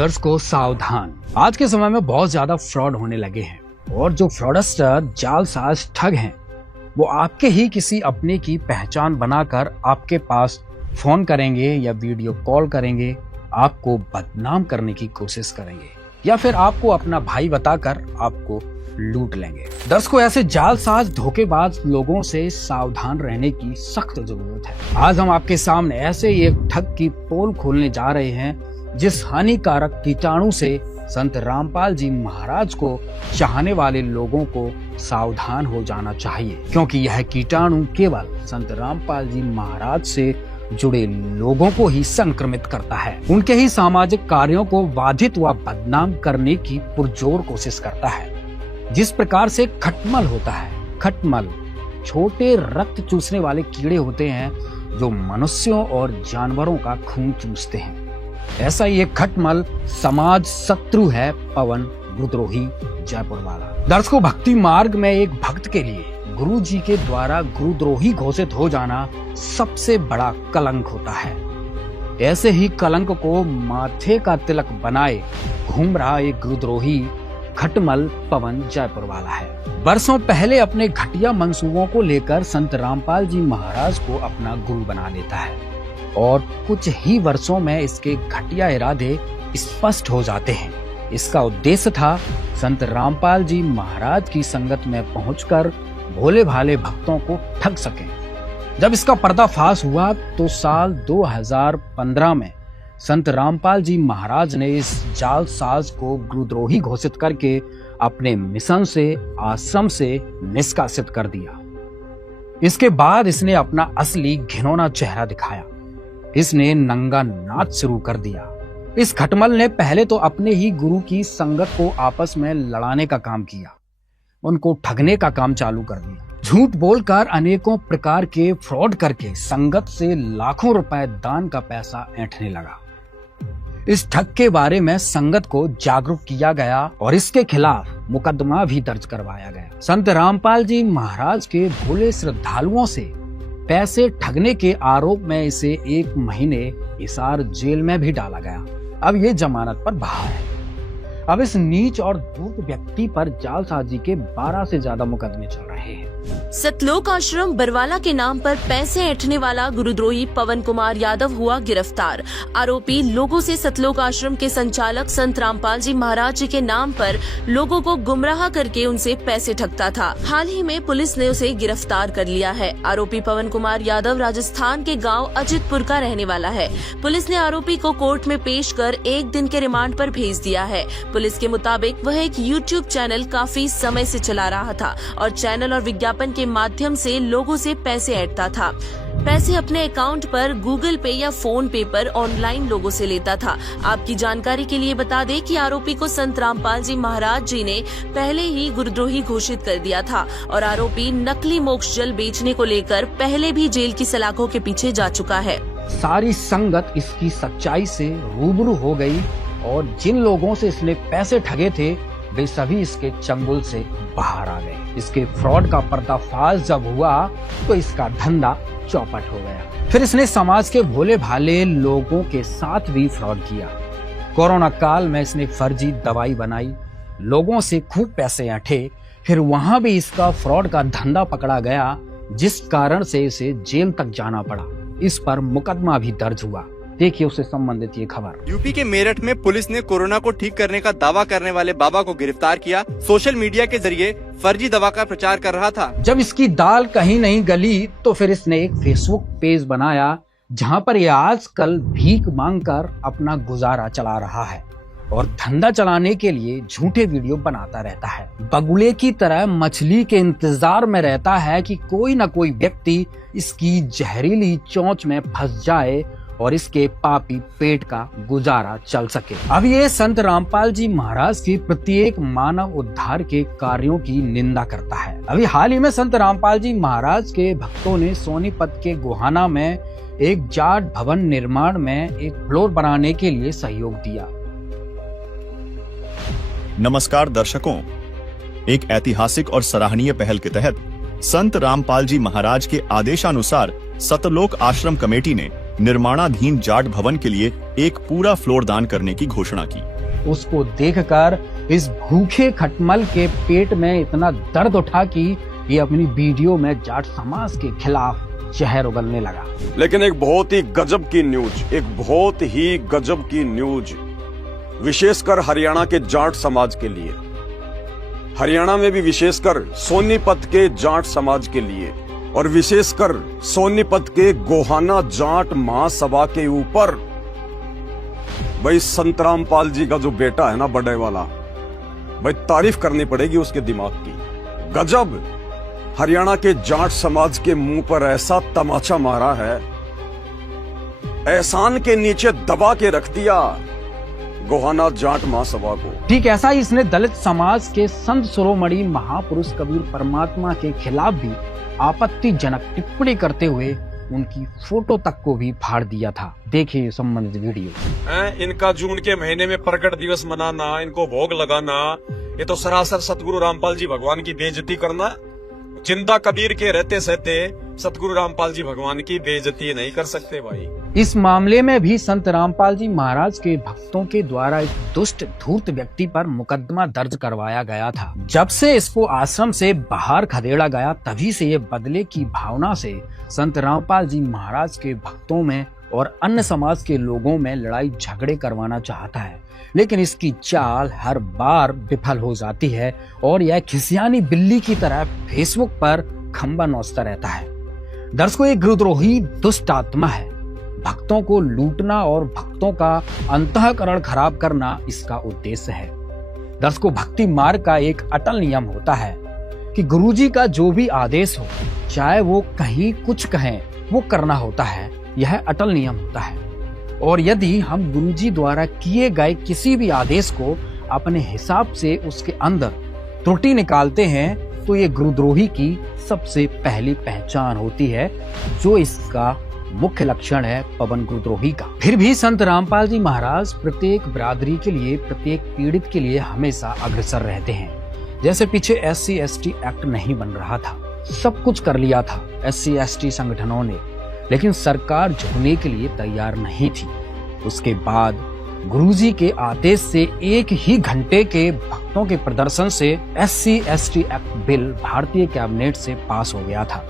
दर्शकों सावधान, आज के समय में बहुत ज्यादा फ्रॉड होने लगे हैं और जो फ्रॉडस्टर जालसाज ठग हैं वो आपके ही किसी अपने की पहचान बनाकर आपके पास फोन करेंगे या वीडियो कॉल करेंगे, आपको बदनाम करने की कोशिश करेंगे या फिर आपको अपना भाई बताकर आपको लूट लेंगे। दर्शकों ऐसे जालसाज धोखेबाज लोगों से सावधान रहने की सख्त जरूरत है। आज हम आपके सामने ऐसे ही एक ठग की पोल खोलने जा रहे हैं जिस हानिकारक कीटाणु से संत रामपाल जी महाराज को चाहने वाले लोगों को सावधान हो जाना चाहिए, क्योंकि यह कीटाणु केवल संत रामपाल जी महाराज से जुड़े लोगों को ही संक्रमित करता है। उनके ही सामाजिक कार्यों को बाधित व बदनाम करने की पुरजोर कोशिश करता है। जिस प्रकार से खटमल होता है, खटमल छोटे रक्त चूसने वाले कीड़े होते हैं जो मनुष्यों और जानवरों का खून चूसते हैं, ऐसा ही एक खटमल समाज शत्रु है पवन गुरुद्रोही जयपुर वाला। दर्शकों भक्ति मार्ग में एक भक्त के लिए गुरु जी के द्वारा गुरुद्रोही घोषित हो जाना सबसे बड़ा कलंक होता है। ऐसे ही कलंक को माथे का तिलक बनाए घूम रहा एक गुरुद्रोही खटमल पवन जयपुर वाला है। बरसों पहले अपने घटिया मंसूबों को लेकर संत रामपाल जी महाराज को अपना गुरु बना लेता है और कुछ ही वर्षों में इसके घटिया इरादे स्पष्ट हो जाते हैं। इसका उद्देश्य था संत रामपाल जी महाराज की संगत में पहुंचकर भोले भाले भक्तों को ठग सके। जब इसका पर्दाफाश हुआ तो साल 2015 में संत रामपाल जी महाराज ने इस जालसाज को गुरुद्रोही घोषित करके अपने मिशन से आश्रम से निष्कासित कर दिया। इसके बाद इसने अपना असली घिनौना चेहरा दिखाया। इसने नंगा नाच शुरू कर दिया। इस खटमल ने पहले तो अपने ही गुरु की संगत को आपस में लड़ाने का काम किया, उनको ठगने का काम चालू कर दिया। झूठ बोलकर अनेकों प्रकार के फ्रॉड करके संगत से लाखों रुपए दान का पैसा ऐंठने लगा। इस ठग के बारे में संगत को जागरूक किया गया और इसके खिलाफ मुकदमा भी दर्ज करवाया गया। संत रामपाल जी महाराज के भोले श्रद्धालुओं से पैसे ठगने के आरोप में इसे 1 महीने हिसार जेल में भी डाला गया। अब ये जमानत पर बाहर है। अब इस नीच और धूर्त व्यक्ति पर जालसाजी के 12 से ज्यादा मुकदमे चल रहे हैं। सतलोक आश्रम बरवाला के नाम पर पैसे ऐंठने वाला गुरुद्रोही पवन कुमार यादव हुआ गिरफ्तार। आरोपी लोगों से सतलोक आश्रम के संचालक संत रामपाल जी महाराज जी के नाम पर लोगों को गुमराह करके उनसे पैसे ठगता था। हाल ही में पुलिस ने उसे गिरफ्तार कर लिया है। आरोपी पवन कुमार यादव राजस्थान के गाँव अजितपुर का रहने वाला है। पुलिस ने आरोपी को कोर्ट में पेश कर 1 दिन के रिमांड पर भेज दिया है। पुलिस के मुताबिक वह एक YouTube चैनल काफी समय से चला रहा था और चैनल और विज्ञापन के माध्यम से लोगों से पैसे ऐंठता था। पैसे अपने अकाउंट पर गूगल पे या फोन पे पर ऑनलाइन लोगों से लेता था। आपकी जानकारी के लिए बता दें कि आरोपी को संत रामपाल जी महाराज जी ने पहले ही गुरुद्रोही घोषित कर दिया था और आरोपी नकली मोक्ष जल बेचने को लेकर पहले भी जेल की सलाखों के पीछे जा चुका है। सारी संगत इसकी सच्चाई से रूबरू हो गई और जिन लोगों से इसने पैसे ठगे थे वे सभी इसके चंगुल से बाहर आ गए। इसके फ्रॉड का पर्दाफाश जब हुआ तो इसका धंधा चौपट हो गया। फिर इसने समाज के भोले भाले लोगों के साथ भी फ्रॉड किया। कोरोना काल में इसने फर्जी दवाई बनाई, लोगों से खूब पैसे ऐंठे। फिर वहां भी इसका फ्रॉड का धंधा पकड़ा गया, जिस कारण से इसे जेल तक जाना पड़ा। इस पर मुकदमा भी दर्ज हुआ। देखिए उससे संबंधित ये खबर। यूपी के मेरठ में पुलिस ने कोरोना को ठीक करने का दावा करने वाले बाबा को गिरफ्तार किया। सोशल मीडिया के जरिए फर्जी दवा का प्रचार कर रहा था। जब इसकी दाल कहीं नहीं गली तो फिर इसने एक फेसबुक पेज बनाया जहां पर ये आजकल भीख मांगकर अपना गुजारा चला रहा है और धंधा चलाने के लिए झूठे वीडियो बनाता रहता है। बगुले की तरह मछली के इंतजार में रहता है कि कोई न कोई व्यक्ति इसकी जहरीली चोंच में फंस जाए और इसके पापी पेट का गुजारा चल सके। अब ये संत रामपाल जी महाराज की प्रत्येक मानव उद्धार के कार्यों की निंदा करता है। अभी हाल ही में संत रामपाल जी महाराज के भक्तों ने सोनीपत के गोहाना में एक जाट भवन निर्माण में एक फ्लोर बनाने के लिए सहयोग दिया। नमस्कार दर्शकों, एक ऐतिहासिक और सराहनीय पहल के तहत संत रामपाल जी महाराज के आदेशानुसार सतलोक आश्रम कमेटी ने निर्माणाधीन जाट भवन के लिए एक पूरा फ्लोर दान करने की घोषणा की। उसको देखकर इस भूखे खटमल के पेट में इतना दर्द उठा कि ये अपनी वीडियो में जाट समाज के खिलाफ जहर उगलने लगा। लेकिन एक बहुत ही गजब की न्यूज, विशेषकर हरियाणा के जाट समाज के लिए, हरियाणा में भी विशेषकर सोनीपत के जाट समाज के लिए, और विशेषकर सोनीपत के गोहाना जाट महासभा के ऊपर भाई संत रामपाल जी का जो बेटा है ना, बड़े वाला, भाई तारीफ करनी पड़ेगी उसके दिमाग की। गजब, हरियाणा के जाट समाज के मुंह पर ऐसा तमाचा मारा है, एहसान के नीचे दबा के रख दिया गोहाना जाट महासभा को। ठीक ऐसा ही इसने दलित समाज के संत शिरोमणि महापुरुष कबीर परमात्मा के खिलाफ भी आपत्तिजनक टिप्पणी करते हुए उनकी फोटो तक को भी फाड़ दिया था। देखिए संबंधित वीडियो। इनका जून के महीने में प्रकट दिवस मनाना, इनको भोग लगाना, ये तो सरासर सतगुरु रामपाल जी भगवान की बेइज्जती करना। जिंदा कबीर के रहते सहते सतगुरु रामपाल जी भगवान की बेइज्जती नहीं कर सकते भाई। इस मामले में भी संत रामपाल जी महाराज के भक्तों के द्वारा एक दुष्ट धूर्त व्यक्ति पर मुकदमा दर्ज करवाया गया था। जब से इसको आश्रम से बाहर खदेड़ा गया, तभी से ये बदले की भावना से संत रामपाल जी महाराज के भक्तों में और अन्य समाज के लोगों में लड़ाई झगड़े करवाना चाहता है। लेकिन इसकी चाल हर बार विफल हो जाती है और यह खिसियानी बिल्ली की तरह फेसबुक पर खंबा नोचता रहता है। दर्शकों, एक गुरुद्रोही दुष्ट आत्मा है। भक्तों को लूटना और भक्तों का अंतःकरण खराब करना इसका उद्देश्य है। दर्शकों, भक्ति मार्ग का एक अटल नियम होता है कि गुरुजी का जो भी आदेश हो, चाहे वो कहीं कुछ कहें, वो करना होता है। यह अटल नियम होता है। और यदि हम गुरुजी द्वारा किए गए किसी भी आदेश को अपने हिसाब से उसके अंदर त्रुटि निकालते हैं, तो ये गुरुद्रोही की सबसे पहली पहचान होती है, जो इसका मुख्य लक्षण है पवन गुरुद्रोही का। फिर भी संत रामपाल जी महाराज प्रत्येक बिरादरी के लिए, प्रत्येक पीड़ित के लिए हमेशा अग्रसर रहते हैं। जैसे पीछे SC/ST एक्ट नहीं बन रहा था, सब कुछ कर लिया था SC/ST संगठनों ने, लेकिन सरकार झुकने के लिए तैयार नहीं थी। उसके बाद गुरुजी के आदेश से एक ही घंटे के भक्तों के प्रदर्शन से SC/ST एक्ट बिल भारतीय कैबिनेट से पास हो गया था।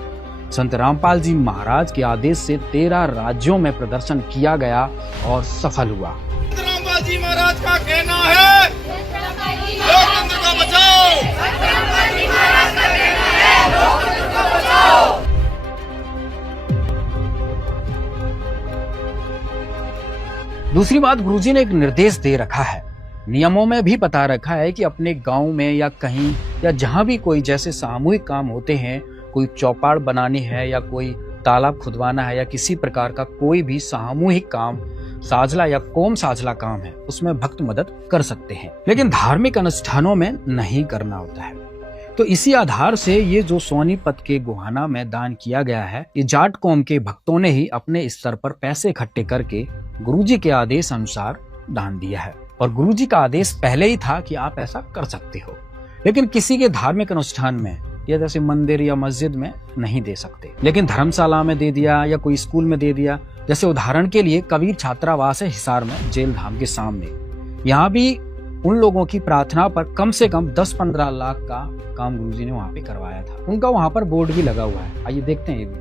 संत रामपाल जी महाराज के आदेश से 13 राज्यों में प्रदर्शन किया गया और सफल हुआ। रामपाल जी महाराज का कहना है, लोकतंत्र को बचाओ। रामपाल जी महाराज का कहना है, लोकतंत्र को बचाओ। दूसरी बात, गुरुजी ने एक निर्देश दे रखा है, नियमों में भी बता रखा है कि अपने गांव में या कहीं या जहां भी कोई जैसे सामूहिक काम होते हैं, कोई चौपाड़ बनानी है या कोई तालाब खुदवाना है या किसी प्रकार का कोई भी सामूहिक काम, साझला या कोम साझला काम है, उसमें भक्त मदद कर सकते हैं, लेकिन धार्मिक अनुष्ठानों में नहीं करना होता है। तो इसी आधार से ये जो सोनीपत के गोहाना में दान किया गया है, ये जाट कौम के भक्तों ने ही अपने स्तर पर पैसे इकट्ठे करके गुरुजी के आदेश अनुसार दान दिया है। और गुरुजी का आदेश पहले ही था कि आप ऐसा कर सकते हो, लेकिन किसी के धार्मिक अनुष्ठान में या जैसे मंदिर या मस्जिद में नहीं दे सकते, लेकिन धर्मशाला में दे दिया या कोई स्कूल में दे दिया। जैसे उदाहरण के लिए कबीर छात्रावास है हिसार में, जेल धाम के सामने। यहाँ भी उन लोगों की प्रार्थना पर कम से कम 10-15 लाख का काम गुरुजी ने वहाँ पे करवाया था। उनका वहाँ पर बोर्ड भी लगा हुआ है, आइए देखते हैं ये भी।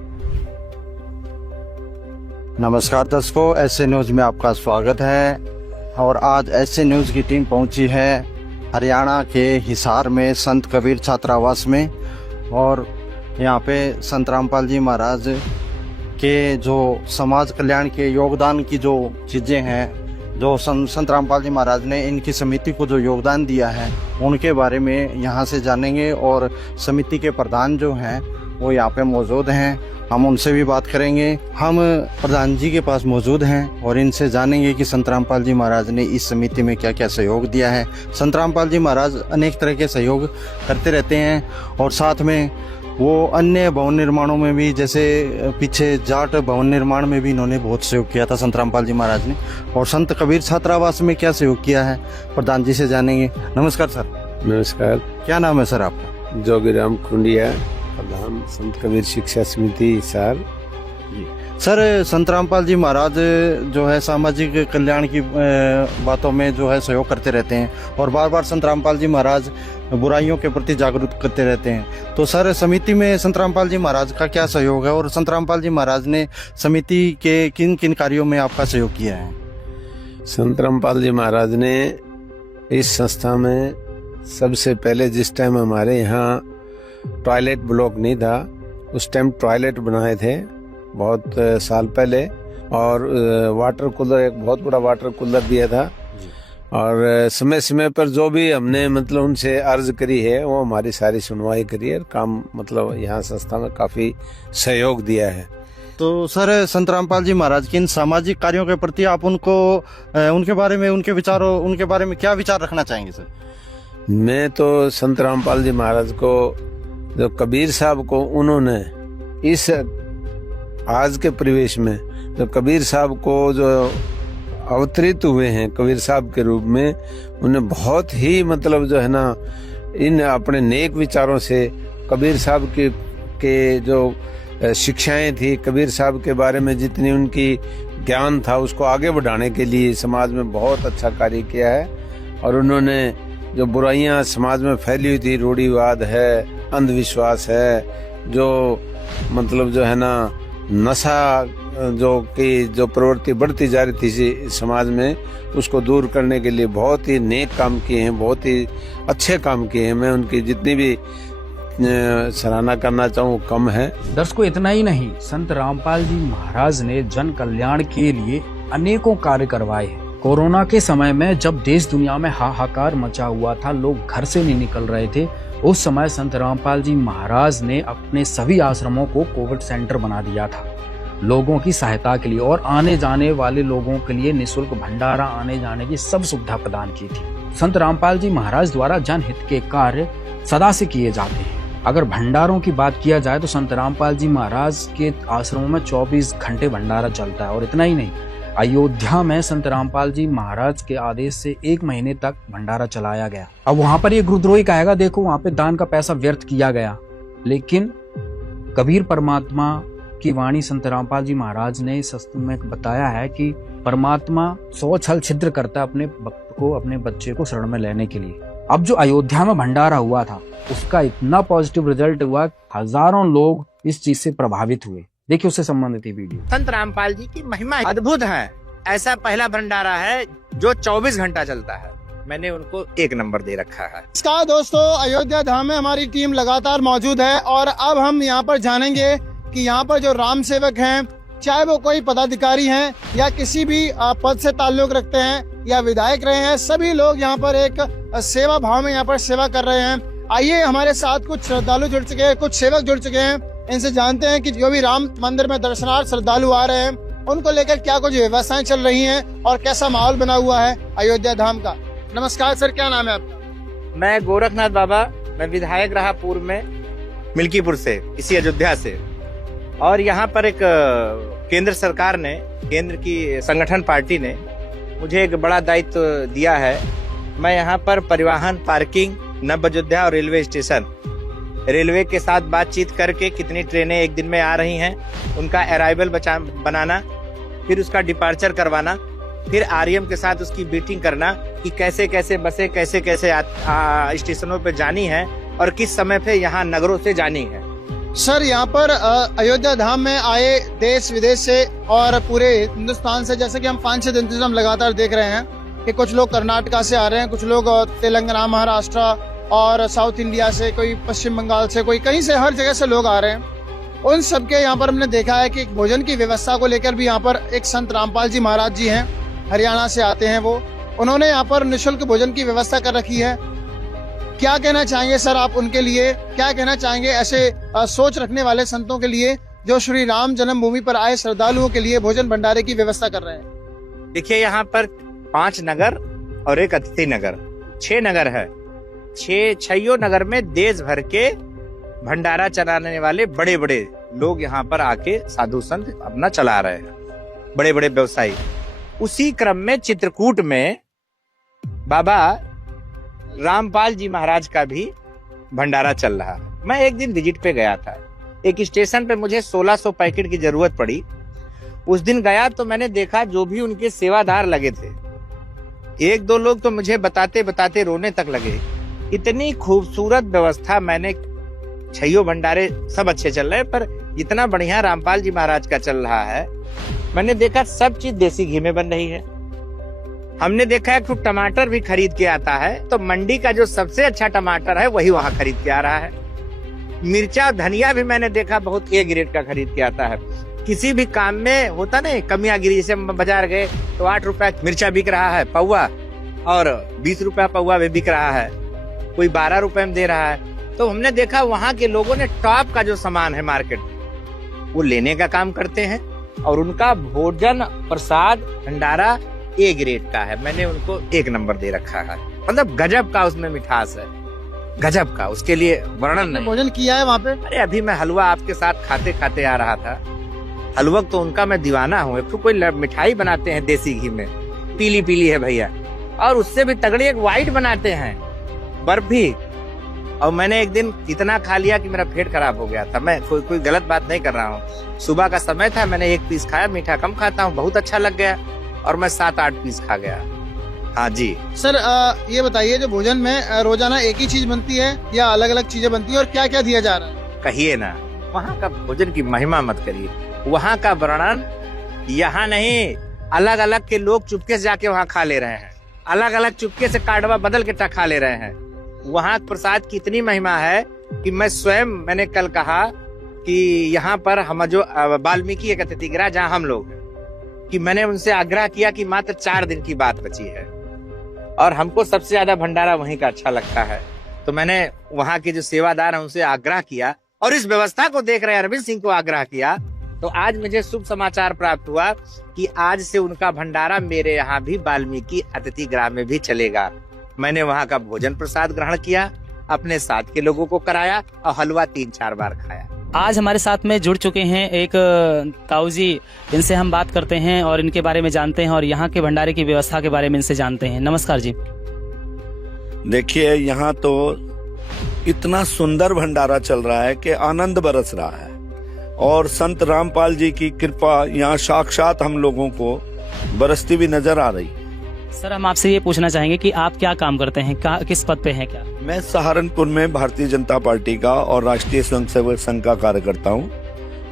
नमस्कार दर्शकों, ऐसे न्यूज में आपका स्वागत है। और आज ऐसे न्यूज की टीम पहुंची है हरियाणा के हिसार में संत कबीर छात्रावास में, और यहाँ पे संत रामपाल जी महाराज के जो समाज कल्याण के योगदान की जो चीज़ें हैं, जो संत रामपाल जी महाराज ने इनकी समिति को जो योगदान दिया है, उनके बारे में यहाँ से जानेंगे। और समिति के प्रधान जो हैं वो यहाँ पे मौजूद हैं, हम उनसे भी बात करेंगे। हम प्रधान जी के पास मौजूद हैं और इनसे जानेंगे कि संत रामपाल जी महाराज ने इस समिति में क्या क्या सहयोग दिया है। संत रामपाल जी महाराज अनेक तरह के सहयोग करते रहते हैं, और साथ में वो अन्य भवन निर्माणों में भी, जैसे पीछे जाट भवन निर्माण में भी इन्होंने बहुत सहयोग किया था संत रामपाल जी महाराज ने। और संत कबीर छात्रावास में क्या सहयोग किया है, प्रधान जी से जानेंगे। नमस्कार सर। नमस्कार। क्या नाम है सर आपका? जोगीराम खुंडिया, प्रधान संत कबीर शिक्षा समिति हिसार। सर संत रामपाल जी महाराज जो है सामाजिक कल्याण की बातों में जो है सहयोग करते रहते हैं और बार बार संत रामपाल जी महाराज बुराइयों के प्रति जागरूक करते रहते हैं। तो सर समिति में संत रामपाल जी महाराज का क्या सहयोग है और संत रामपाल जी महाराज ने समिति के किन किन कार्यों में आपका सहयोग किया है? संत रामपाल जी महाराज ने इस संस्था में सबसे पहले, जिस टाइम हमारे यहाँ टॉयलेट ब्लॉक नहीं था, उस टाइम टॉयलेट बनाए थे बहुत साल पहले, और वाटर कूलर, एक बहुत बड़ा वाटर कूलर दिया था। और समय समय पर जो भी हमने मतलब उनसे अर्ज करी है वो हमारी सारी सुनवाई करी है, काम मतलब यहाँ संस्था में काफी सहयोग दिया है। तो सर संत रामपाल जी महाराज के इन सामाजिक कार्यों के प्रति आप उनको उनके बारे में, उनके विचारों, उनके बारे में क्या विचार रखना चाहेंगे सर? मैं तो संत रामपाल जी महाराज को, जो कबीर साहब को उन्होंने इस आज के परिवेश में, जो कबीर साहब को जो अवतरित हुए हैं कबीर साहब के रूप में, उन्हें बहुत ही मतलब जो है ना इन अपने नेक विचारों से कबीर साहब के जो शिक्षाएं थी, कबीर साहब के बारे में जितनी उनकी ज्ञान था उसको आगे बढ़ाने के लिए समाज में बहुत अच्छा कार्य किया है। और उन्होंने जो बुराइयां समाज में फैली हुई थी, रूढ़िवाद है, अंधविश्वास है, जो मतलब जो है ना नशा जो प्रवृत्ति बढ़ती जा रही थी समाज में, उसको दूर करने के लिए बहुत ही नेक काम किए हैं, बहुत ही अच्छे काम किए हैं। मैं उनकी जितनी भी सराहना करना चाहूँ कम है। दर्शकों इतना ही नहीं, संत रामपाल जी महाराज ने जन कल्याण के लिए अनेकों कार्य करवाए हैं। कोरोना के समय में जब देश दुनिया में हाहाकार मचा हुआ था, लोग घर से नहीं निकल रहे थे, उस समय संत रामपाल जी महाराज ने अपने सभी आश्रमों को कोविड सेंटर बना दिया था लोगों की सहायता के लिए, और आने जाने वाले लोगों के लिए निःशुल्क भंडारा, आने जाने की सब सुविधा प्रदान की थी। संत रामपाल जी महाराज द्वारा जनहित के कार्य सदा से किए जाते हैं। अगर भंडारों की बात किया जाए तो संत रामपाल जी महाराज के आश्रमों में 24 घंटे भंडारा चलता है। और इतना ही नहीं, अयोध्या में संत रामपाल जी महाराज के आदेश से 1 महीने तक भंडारा चलाया गया। अब वहां पर ये गुरुद्रोही कहेगा देखो वहां पे दान का पैसा व्यर्थ किया गया, लेकिन कबीर परमात्मा की वाणी संत रामपाल जी महाराज ने इस शास्त्र में बताया है कि परमात्मा 100 छल छिद्र करता अपने भक्त को, अपने बच्चे को शरण में लेने के लिए। अब जो अयोध्या में भंडारा हुआ था उसका इतना पॉजिटिव रिजल्ट हुआ, हजारों लोग इस चीज से प्रभावित हुए। देखिए उससे संबंधित ये वीडियो। संत रामपाल जी की महिमा अद्भुत है। ऐसा पहला भंडारा है जो 24 घंटा चलता है। मैंने उनको 1 नंबर दे रखा है। नमस्कार दोस्तों, अयोध्या धाम में हमारी टीम लगातार मौजूद है और अब हम यहाँ पर जानेंगे कि यहाँ पर जो राम सेवक हैं, चाहे वो कोई पदाधिकारी हैं या किसी भी पद से ताल्लुक रखते हैं या विधायक रहे हैं, सभी लोग यहाँ पर एक सेवा भाव में यहाँ पर सेवा कर रहे हैं। आइए हमारे साथ कुछ श्रद्धालु जुड़ चुके हैं, कुछ सेवक जुड़ चुके हैं, इनसे जानते हैं कि जो भी राम मंदिर में दर्शनार्थ श्रद्धालु आ रहे हैं उनको लेकर क्या कुछ व्यवस्थाएं चल रही हैं और कैसा माहौल बना हुआ है अयोध्या धाम का। नमस्कार सर, क्या नाम है आपका? मैं गोरखनाथ बाबा, मैं विधायक रहा पूर्व में मिल्कीपुर से, इसी अयोध्या से। और यहाँ पर एक केंद्र सरकार ने, केंद्र की संगठन पार्टी ने मुझे एक बड़ा दायित्व दिया है। मैं यहाँ पर परिवहन, पार्किंग, नव अयोध्या और रेलवे स्टेशन, रेलवे के साथ बातचीत करके कितनी ट्रेनें एक दिन में आ रही हैं, उनका अराइवल बनाना, फिर उसका डिपार्चर करवाना, फिर आरएम के साथ उसकी मीटिंग करना कि कैसे कैसे बसें कैसे कैसे स्टेशनों पे जानी है और किस समय पे यहाँ नगरों से जानी है। सर यहाँ पर अयोध्या धाम में आए देश विदेश से और पूरे हिंदुस्तान से, जैसे कि हम 5-6 दिन से हम लगातार देख रहे हैं कि कुछ लोग कर्नाटका से आ रहे हैं, कुछ लोग तेलंगाना, महाराष्ट्र और साउथ इंडिया से, कोई पश्चिम बंगाल से, कोई कहीं से, हर जगह से लोग आ रहे हैं। उन सबके यहाँ पर हमने देखा है कि भोजन की व्यवस्था को लेकर भी यहाँ पर एक संत रामपाल जी महाराज जी हैं, हरियाणा से आते हैं वो, उन्होंने यहाँ पर निःशुल्क भोजन की व्यवस्था कर रखी है। क्या कहना चाहेंगे सर आप उनके लिए? क्या कहना चाहेंगे ऐसे सोच रखने वाले संतों के लिए जो श्री राम जन्मभूमि पर आए श्रद्धालुओं के लिए भोजन भंडारे की व्यवस्था कर रहे हैं? देखिए यहाँ पर 5 नगर और एक अतिथि नगर, 6 नगर है। 6 नगर में देश भर के भंडारा चलाने वाले बड़े बड़े लोग यहाँ पर आके साधु संत अपना चला रहे हैं, बड़े बड़े व्यवसायी। उसी क्रम में चित्रकूट में बाबा रामपाल जी महाराज का भी भंडारा चल रहा है। मैं एक दिन विजिट पे गया था, एक स्टेशन पे मुझे 1600 पैकेट की जरूरत पड़ी। उस दिन गया तो मैंने देखा जो भी उनके सेवादार लगे थे, एक दो लोग तो मुझे बताते बताते रोने तक लगे। इतनी खूबसूरत व्यवस्था, मैंने छैयो भंडारे सब अच्छे चल रहे हैं, पर इतना बढ़िया रामपाल जी महाराज का चल रहा है। मैंने देखा सब चीज देसी घी में बन रही है। हमने देखा है कि टमाटर भी खरीद के आता है, तो मंडी का जो सबसे अच्छा टमाटर है वही वहां खरीद के आ रहा है। मिर्चा और धनिया भी मैंने देखा बहुत ए ग्रेड का खरीद के आता है। किसी भी काम में होता नहीं कमियां गिरी, जैसे बाजार गए तो 8 रुपया मिर्चा बिक रहा है पौवा, और 20 रुपया पौवा भी बिक रहा है, कोई 12 रुपए में दे रहा है। तो हमने देखा वहां के लोगों ने टॉप का जो सामान है मार्केट में वो लेने का काम करते हैं, और उनका भोजन प्रसाद भंडारा ए ग्रेड का है। मैंने उनको 1 नंबर दे रखा है, मतलब गजब का उसमें मिठास है, गजब का, उसके लिए वर्णन नहीं। भोजन किया है वहाँ पे? अरे अभी मैं हलवा आपके साथ खाते खाते आ रहा था। हलवा तो उनका मैं दीवाना हूँ। एक तो कोई मिठाई बनाते हैं देसी घी में, पीली पीली है भैया, और उससे भी तगड़ी एक व्हाइट बनाते हैं बर्फी। और मैंने एक दिन इतना खा लिया कि मेरा पेट खराब हो गया था। मैं कोई गलत बात नहीं कर रहा हूँ। सुबह का समय था, मैंने 1 पीस खाया, मीठा कम खाता हूँ, बहुत अच्छा लग गया, और मैं 7-8 पीस खा गया। हाँ जी सर, ये बताइए, जो भोजन में रोजाना एक ही चीज बनती है या अलग अलग चीजें बनती है, और क्या क्या दिया जा रहा है? कहिए ना, वहाँ का भोजन की महिमा मत करिए, वहाँ का वर्णन यहाँ नहीं। अलग अलग के लोग चुपके से जाके वहाँ खा ले रहे हैं, अलग अलग चुपके से कार्डवा बदल के खा ले रहे हैं। वहाँ प्रसाद की इतनी महिमा है कि मैं स्वयं, मैंने कल कहा कि यहाँ पर हम जो वाल्मीकि एक अतिथि गृह जहाँ हम लोग, कि मैंने उनसे आग्रह किया कि मात्र 4 दिन की बात बची है और हमको सबसे ज्यादा भंडारा वहीं का अच्छा लगता है। तो मैंने वहाँ के जो सेवादार हैं उनसे आग्रह किया, और इस व्यवस्था को देख रहे अरविंद सिंह को आग्रह किया। तो आज मुझे शुभ समाचार प्राप्त हुआ कि आज से उनका भंडारा मेरे यहाँ भी वाल्मीकि अतिथि गृह में भी चलेगा। मैंने वहाँ का भोजन प्रसाद ग्रहण किया, अपने साथ के लोगों को कराया, और हलवा 3-4 बार खाया। आज हमारे साथ में जुड़ चुके हैं एक ताऊ जी, इनसे हम बात करते हैं और इनके बारे में जानते हैं, और यहाँ के भंडारे की व्यवस्था के बारे में इनसे जानते हैं। नमस्कार जी। देखिए, यहाँ तो इतना सुंदर भंडारा चल रहा है कि आनंद बरस रहा है, और संत रामपाल जी की कृपा यहाँ साक्षात हम लोगों को बरसती भी नजर आ रही है। सर, हम आपसे ये पूछना चाहेंगे कि आप क्या काम करते हैं, किस पद पे हैं? क्या मैं सहारनपुर में भारतीय जनता पार्टी का और राष्ट्रीय स्वयंसेवक संघ का कार्यकर्ता हूँ,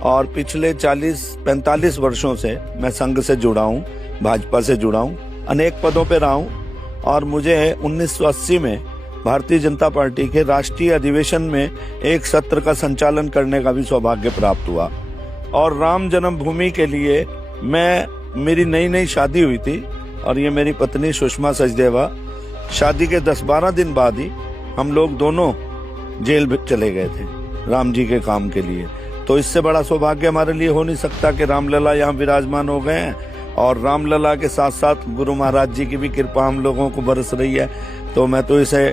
और पिछले 40-45 वर्षों से मैं संघ से जुड़ा हूँ, भाजपा से जुड़ा हूँ, अनेक पदों पे रहा हूँ। और मुझे 1980 में भारतीय जनता पार्टी के राष्ट्रीय अधिवेशन में एक सत्र का संचालन करने का भी सौभाग्य प्राप्त हुआ। और राम जन्मभूमि के लिए मेरी नई शादी हुई थी, और ये मेरी पत्नी सुषमा सचदेवा, शादी के 10-12 दिन बाद ही हम लोग दोनों जेल में चले गए थे राम जी के काम के लिए। तो इससे बड़ा सौभाग्य हमारे लिए हो नहीं सकता कि रामलला यहाँ विराजमान हो गए हैं, और रामलला के साथ साथ गुरु महाराज जी की भी कृपा हम लोगों को बरस रही है। तो मैं तो इसे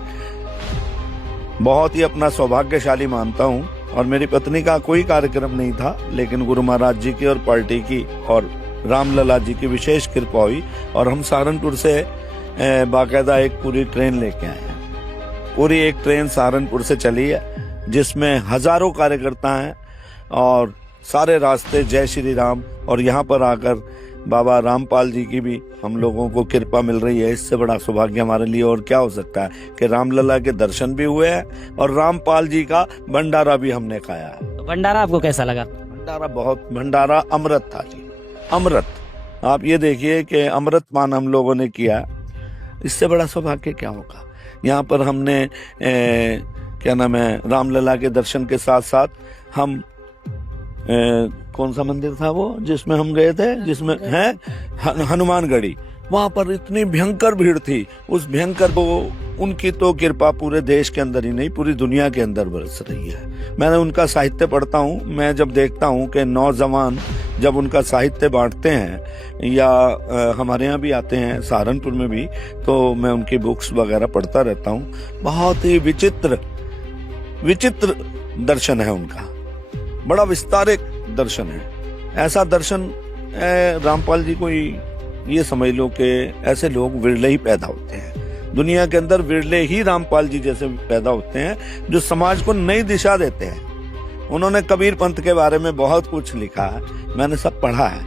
बहुत ही अपना सौभाग्यशाली मानता हूँ। और मेरी पत्नी का कोई कार्यक्रम नहीं था, लेकिन गुरु महाराज जी की और पार्टी की और रामलला जी की विशेष कृपा हुई, और हम सहारनपुर से बाकायदा एक पूरी ट्रेन लेके आए हैं। पूरी एक ट्रेन सहारनपुर से चली है, जिसमें हजारों कार्यकर्ता हैं, और सारे रास्ते जय श्री राम। और यहाँ पर आकर बाबा रामपाल जी की भी हम लोगों को कृपा मिल रही है। इससे बड़ा सौभाग्य हमारे लिए और क्या हो सकता है कि रामलला के दर्शन भी हुए हैं, और रामपाल जी का भंडारा भी हमने खाया है। भंडारा आपको कैसा लगा? भंडारा अमृत था जी, अमृत। आप ये देखिए कि अमृत पान हम लोगों ने किया, इससे बड़ा सौभाग्य क्या होगा। यहाँ पर हमने क्या नाम है, रामलला के दर्शन के साथ साथ हम कौन सा मंदिर था वो जिसमें हम गए थे, जिसमें है हनुमानगढ़ी, वहां पर इतनी भयंकर भीड़ थी। उस भयंकर को उनकी तो कृपा पूरे देश के अंदर ही नहीं पूरी दुनिया के अंदर बरस रही है। मैंने उनका साहित्य पढ़ता हूँ, मैं जब देखता हूँ कि नौजवान जब उनका साहित्य बांटते हैं या हमारे यहाँ भी आते हैं सहारनपुर में भी, तो मैं उनकी बुक्स वगैरह पढ़ता रहता हूँ। बहुत ही विचित्र दर्शन है उनका, बड़ा विस्तारित दर्शन है। ऐसा दर्शन रामपाल जी को ये समझ लो कि ऐसे लोग विरले ही पैदा होते हैं दुनिया के अंदर, विरले ही रामपाल जी जैसे पैदा होते हैं जो समाज को नई दिशा देते हैं। उन्होंने कबीर पंथ के बारे में बहुत कुछ लिखा है, मैंने सब पढ़ा है,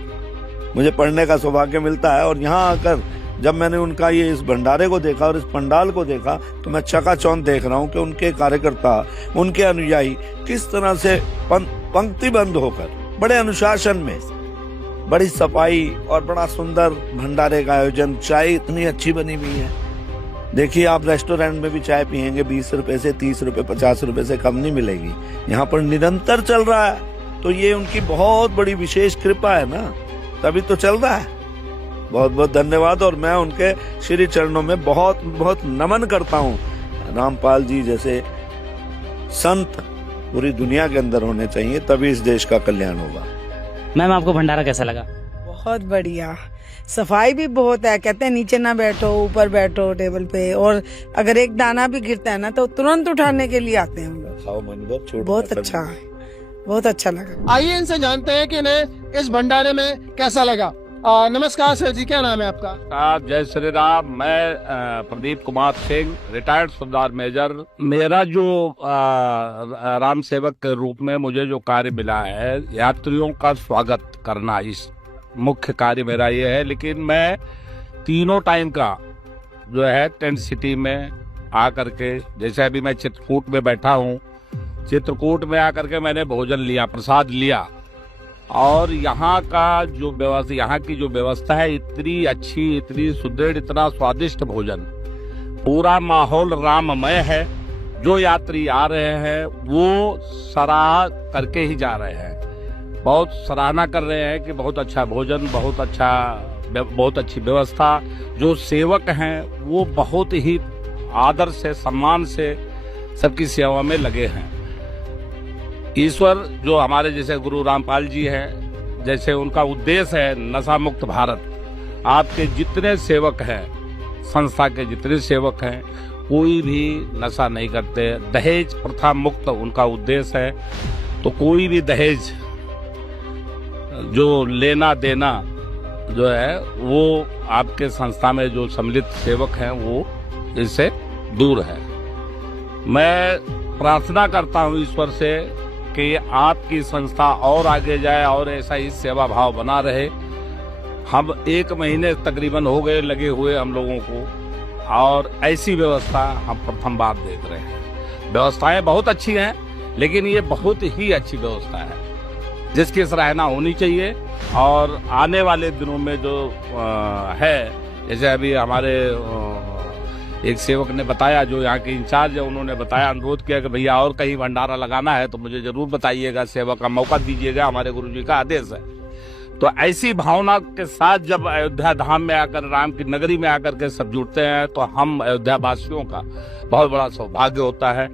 मुझे पढ़ने का सौभाग्य मिलता है। और यहाँ आकर जब मैंने उनका ये इस भंडारे को देखा और इस पंडाल को देखा तो मैं चकाचौंध देख रहा हूँ कि उनके कार्यकर्ता, उनके अनुयायी किस तरह से पंक्तिबद्ध होकर बड़े अनुशासन में, बड़ी सफाई और बड़ा सुंदर भंडारे का आयोजन, चाय इतनी अच्छी बनी हुई है। देखिए आप रेस्टोरेंट में भी चाय पियेंगे 20 रुपए से 30 रुपए 50 रुपए से कम नहीं मिलेगी, यहाँ पर निरंतर चल रहा है। तो ये उनकी बहुत बड़ी विशेष कृपा है ना, तभी तो चल रहा है। बहुत बहुत धन्यवाद। और मैं उनके श्री चरणों में बहुत बहुत नमन करता हूँ। रामपाल जी जैसे संत पूरी दुनिया के अंदर होने चाहिए, तभी इस देश का कल्याण होगा। मैम आपको भंडारा कैसा लगा? बहुत बढ़िया, सफाई भी बहुत है। कहते हैं नीचे ना बैठो, ऊपर बैठो टेबल पे, और अगर एक दाना भी गिरता है ना तो तुरंत उठाने के लिए आते हैं हम लोग। बहुत अच्छा है, बहुत अच्छा लगा। आइए इनसे जानते हैं कि इन्हें इस भंडारे में कैसा लगा। नमस्कार सर जी, क्या नाम है आपका? जय श्री राम। मैं प्रदीप कुमार सिंह, रिटायर्ड सरदार मेजर। मेरा जो राम सेवक के रूप में मुझे जो कार्य मिला है, यात्रियों का स्वागत करना, इस मुख्य कार्य मेरा ये है। लेकिन मैं तीनों टाइम का जो है टेंट सिटी में आकर के, जैसे अभी मैं चित्रकूट में बैठा हूँ, चित्रकूट में आकर के मैंने भोजन लिया, प्रसाद लिया। और यहाँ का जो व्यवस्था, यहाँ की जो व्यवस्था है इतनी अच्छी, इतनी सुदृढ़, इतना स्वादिष्ट भोजन, पूरा माहौल राममय है। जो यात्री आ रहे हैं वो सराह करके ही जा रहे हैं, बहुत सराहना कर रहे हैं कि बहुत अच्छा भोजन, बहुत अच्छी व्यवस्था। जो सेवक हैं वो बहुत ही आदर से, सम्मान से सबकी सेवा में लगे हैं। ईश्वर जो हमारे जैसे गुरु रामपाल जी हैं, जैसे उनका उद्देश्य है नशा मुक्त भारत। आपके जितने सेवक हैं, संस्था के जितने सेवक हैं, कोई भी नशा नहीं करते। दहेज प्रथा मुक्त उनका उद्देश्य है। तो कोई भी दहेज जो लेना देना जो है वो आपके संस्था में जो सम्मिलित सेवक हैं वो इससे दूर है। मैं प्रार्थना करता हूँ ईश्वर से कि आपकी संस्था और आगे जाए और ऐसा ही सेवा भाव बना रहे। हम 1 महीने तकरीबन हो गए लगे हुए हम लोगों को, और ऐसी व्यवस्था हम प्रथम बार देख रहे हैं। व्यवस्थाएं बहुत अच्छी हैं, लेकिन ये बहुत ही अच्छी व्यवस्था है जिसकी सराहना होनी चाहिए। और आने वाले दिनों में जो है, जैसे अभी हमारे एक सेवक ने बताया, जो यहाँ के इंचार्ज है, उन्होंने बताया, अनुरोध किया कि भैया और कहीं भंडारा लगाना है तो मुझे जरूर बताइएगा, सेवा का मौका दीजिएगा, हमारे गुरुजी का आदेश है। तो ऐसी भावना के साथ जब अयोध्या धाम में आकर, राम की नगरी में आकर के सब जुड़ते हैं, तो हम अयोध्या वासियों का बहुत बड़ा सौभाग्य होता है।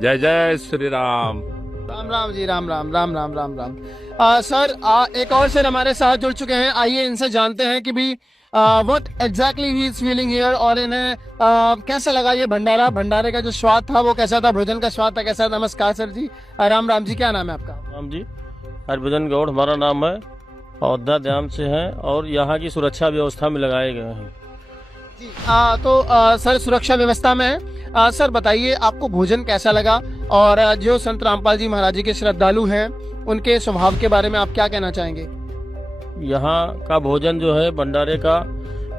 जय जय श्री राम। राम राम जी, राम राम राम राम राम राम। सर एक और सर हमारे साथ जुड़ चुके हैं। आइए इनसे जानते हैं कि भी what exactly he is feeling here, और इन्हें कैसा लगा ये भंडारा, भंडारे का जो स्वाद था वो कैसा था, भोजन का स्वाद था कैसा। नमस्कार सर जी, राम राम जी, क्या नाम है आपका? राम जी, हरभजन गौड़ हमारा नाम है, अयोध्या धाम से हैं और यहाँ की सुरक्षा व्यवस्था में लगाए गए हैं। तो सर सुरक्षा व्यवस्था में सर बताइए आपको भोजन कैसा लगा, और जो संत रामपाल जी महाराज जी के श्रद्धालु हैं उनके स्वभाव के बारे में आप क्या कहना चाहेंगे? यहाँ का भोजन जो है भंडारे का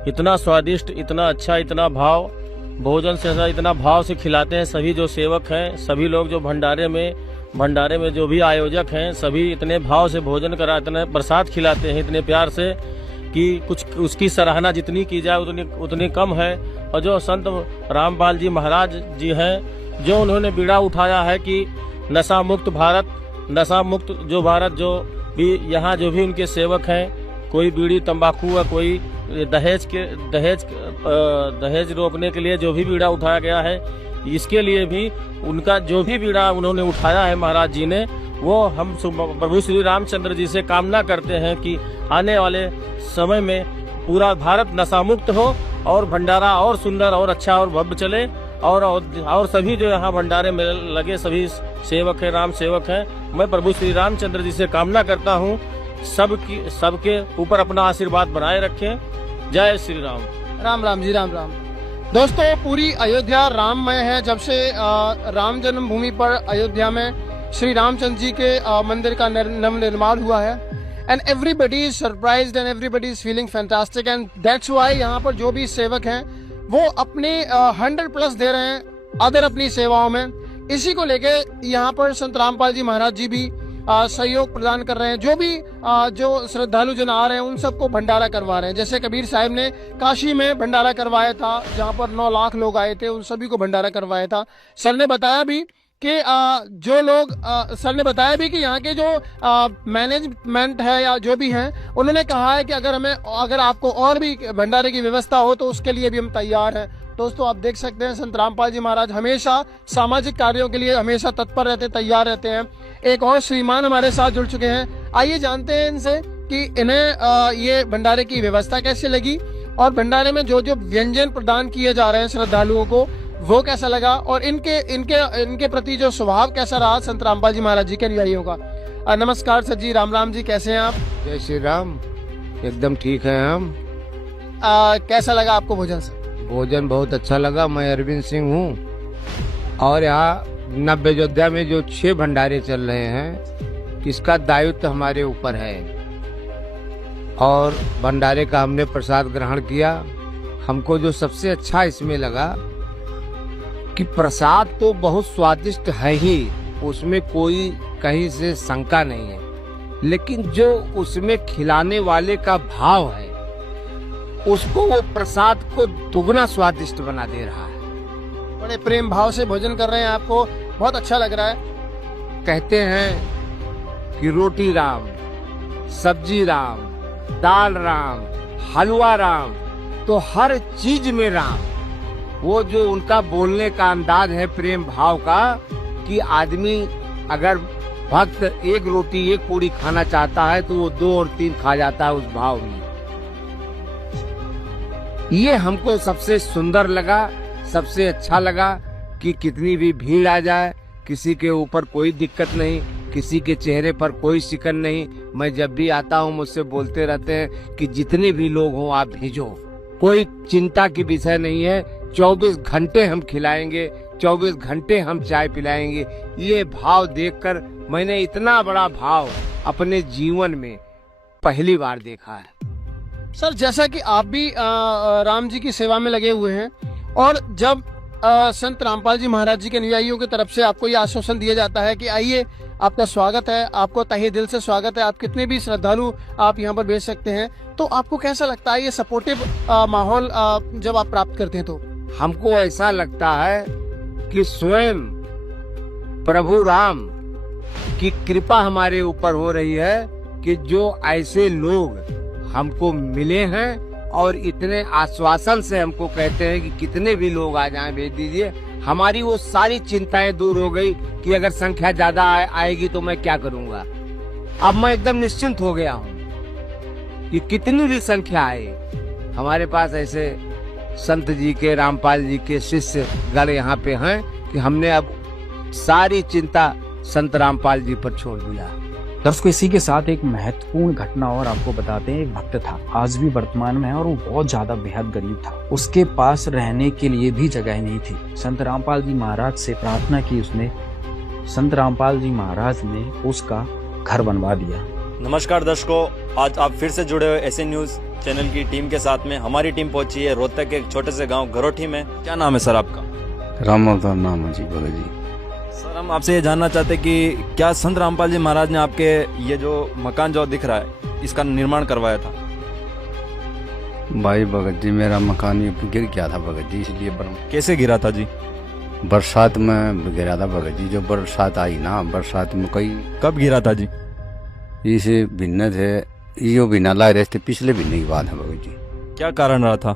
इतना स्वादिष्ट, इतना अच्छा, इतना भाव, भोजन से इतना भाव से खिलाते हैं सभी जो सेवक हैं, सभी लोग जो भंडारे में जो भी आयोजक हैं, सभी इतने भाव से भोजन करा, इतने प्रसाद खिलाते हैं इतने प्यार से कि कुछ उसकी सराहना जितनी की जाए उतनी कम है। और जो संत रामपाल जी महाराज जी हैं, जो उन्होंने बीड़ा उठाया है कि नशा मुक्त भारत, नशा मुक्त जो भारत, जो भी यहाँ जो भी उनके सेवक हैं, कोई बीड़ी तंबाकू या कोई दहेज रोकने के लिए जो भी बीड़ा उठाया गया है, इसके लिए भी उनका जो भी बीड़ा उन्होंने उठाया है महाराज जी ने, वो हम प्रभु श्री रामचंद्र जी से कामना करते हैं कि आने वाले समय में पूरा भारत नशा मुक्त हो और भंडारा और सुंदर और अच्छा और भव्य चले, और सभी जो यहाँ भंडारे में लगे सभी सेवक हैं, राम सेवक हैं, मैं प्रभु श्री रामचंद्र जी से कामना करता हूँ सबके ऊपर अपना आशीर्वाद बनाए रखें। जय श्री राम। राम राम जी, राम राम। दोस्तों पूरी अयोध्या राममय है। जब से राम जन्मभूमि पर अयोध्या में श्री रामचंद्र जी के मंदिर का नव निर्माण हुआ है, and everybody is surprised and everybody is feeling fantastic and that's why यहाँ पर जो भी सेवक हैं वो अपने 100+ दे रहे हैं अदर अपनी सेवाओं में। इसी को लेके यहाँ पर संत रामपाल जी महाराज जी भी सहयोग प्रदान कर रहे हैं। जो भी जो श्रद्धालु जन आ रहे हैं उन सबको भंडारा करवा रहे हैं। जैसे कबीर साहब ने काशी में भंडारा करवाया था जहाँ पर 9 लाख लोग आए थे, उन सभी को भंडारा करवाया था। सर ने बताया भी कि जो लोग सर ने बताया भी कि यहाँ के जो मैनेजमेंट है या जो भी हैं उन्होंने कहा है कि अगर आपको और भी भंडारे की व्यवस्था हो तो उसके लिए भी हम तैयार हैं। दोस्तों आप देख सकते हैं संत रामपाल जी महाराज हमेशा सामाजिक कार्यों के लिए हमेशा तत्पर रहते, तैयार रहते हैं। एक और श्रीमान हमारे साथ जुड़ चुके हैं, आइए जानते हैं इनसे कि इन्हें ये भंडारे की व्यवस्था कैसे लगी और भंडारे में जो जो व्यंजन प्रदान किए जा रहे हैं श्रद्धालुओं को वो कैसा लगा और इनके प्रति जो स्वभाव कैसा रहा संत रामपाल जी महाराज जी के अनुयायियों का। नमस्कार सर जी, राम राम जी, कैसे हैं आप? जय श्री राम, एकदम ठीक है हम। कैसा लगा आपको भोजन से? भोजन बहुत अच्छा लगा। मैं अरविंद सिंह हूँ और यहाँ नव अयोध्या में जो 6 भंडारे चल रहे हैं इसका दायित्व हमारे ऊपर है और भंडारे का हमने प्रसाद ग्रहण किया। हमको जो सबसे अच्छा इसमें लगा कि प्रसाद तो बहुत स्वादिष्ट है ही, उसमें कोई कहीं से शंका नहीं है, लेकिन जो उसमें खिलाने वाले का भाव है उसको वो प्रसाद को दुगना स्वादिष्ट बना दे रहा है। बड़े प्रेम भाव से भोजन कर रहे हैं, आपको बहुत अच्छा लग रहा है। कहते हैं कि रोटी राम, सब्जी राम, दाल राम, हलवा राम, तो हर चीज में राम। वो जो उनका बोलने का अंदाज है प्रेम भाव का कि आदमी अगर भक्त 1 रोटी 1 पूरी खाना चाहता है तो वो 2 और 3 खा जाता है उस भाव में। ये हमको सबसे सुंदर लगा, सबसे अच्छा लगा कि कितनी भी भीड़ आ जाए किसी के ऊपर कोई दिक्कत नहीं, किसी के चेहरे पर कोई शिकन नहीं। मैं जब भी आता हूँ मुझसे बोलते रहते हैं कि जितने भी लोग हों आप भेजो, कोई चिंता की विषय नहीं है। 24 घंटे हम खिलाएंगे, 24 घंटे हम चाय पिलाएंगे। ये भाव देखकर मैंने इतना बड़ा भाव अपने जीवन में पहली बार देखा है। सर जैसा कि आप भी राम जी की सेवा में लगे हुए हैं और जब संत रामपाल जी महाराज जी के अनुयायियों की तरफ से आपको ये आश्वासन दिया जाता है कि आइए आपका स्वागत है, आपको तहे दिल से स्वागत है, आप कितने भी श्रद्धालु आप यहाँ पर भेज सकते हैं, तो आपको कैसा लगता है ये सपोर्टिव माहौल जब आप प्राप्त करते हैं? तो हमको ऐसा लगता है कि स्वयं प्रभु राम की कृपा हमारे ऊपर हो रही है कि जो ऐसे लोग हमको मिले हैं और इतने आश्वासन से हमको कहते हैं कि कितने भी लोग आ जाएं भेज दीजिए। हमारी वो सारी चिंताएं दूर हो गई कि अगर संख्या ज्यादा आएगी तो मैं क्या करूंगा। अब मैं एकदम निश्चिंत हो गया हूँ कि कितनी भी संख्या आए, हमारे पास ऐसे संत जी के, रामपाल जी के शिष्य गण यहाँ पे हैं कि हमने अब सारी चिंता संत रामपाल जी पर छोड़ दिया। दर्शकों इसी के साथ एक महत्वपूर्ण घटना और आपको बताते हैं। एक भक्त था, आज भी वर्तमान में है और वो बहुत ज्यादा बेहद गरीब था। उसके पास रहने के लिए भी जगह नहीं थी। संत रामपाल जी महाराज से प्रार्थना की उसने, संत रामपाल जी महाराज ने उसका घर बनवा दिया। नमस्कार दर्शकों, आज आप फिर से जुड़े हुए ऐसे न्यूज चैनल की टीम के साथ में। हमारी टीम पहुंची है रोहतक के एक छोटे से गांव घरोठी में। क्या नाम है सर आपका? राम अवतार नाम है जी। बोलो जी। सर हम आपसे ये जानना चाहते हैं कि क्या संत रामपाल जी महाराज ने आपके ये जो मकान जो दिख रहा है इसका निर्माण करवाया था? भाई भगत जी मेरा मकान गिर गया था भगत जी, इसलिए कैसे गिरा था जी? बरसात में गिरा था भगत जी। जो बरसात आई ना, बरसात में कई। कब गिरा था जी? इसे भिन्न थे, यो भिन्न ला रहे थे, पिछले भिन्न की बात है भगत जी। क्या कारण रहा था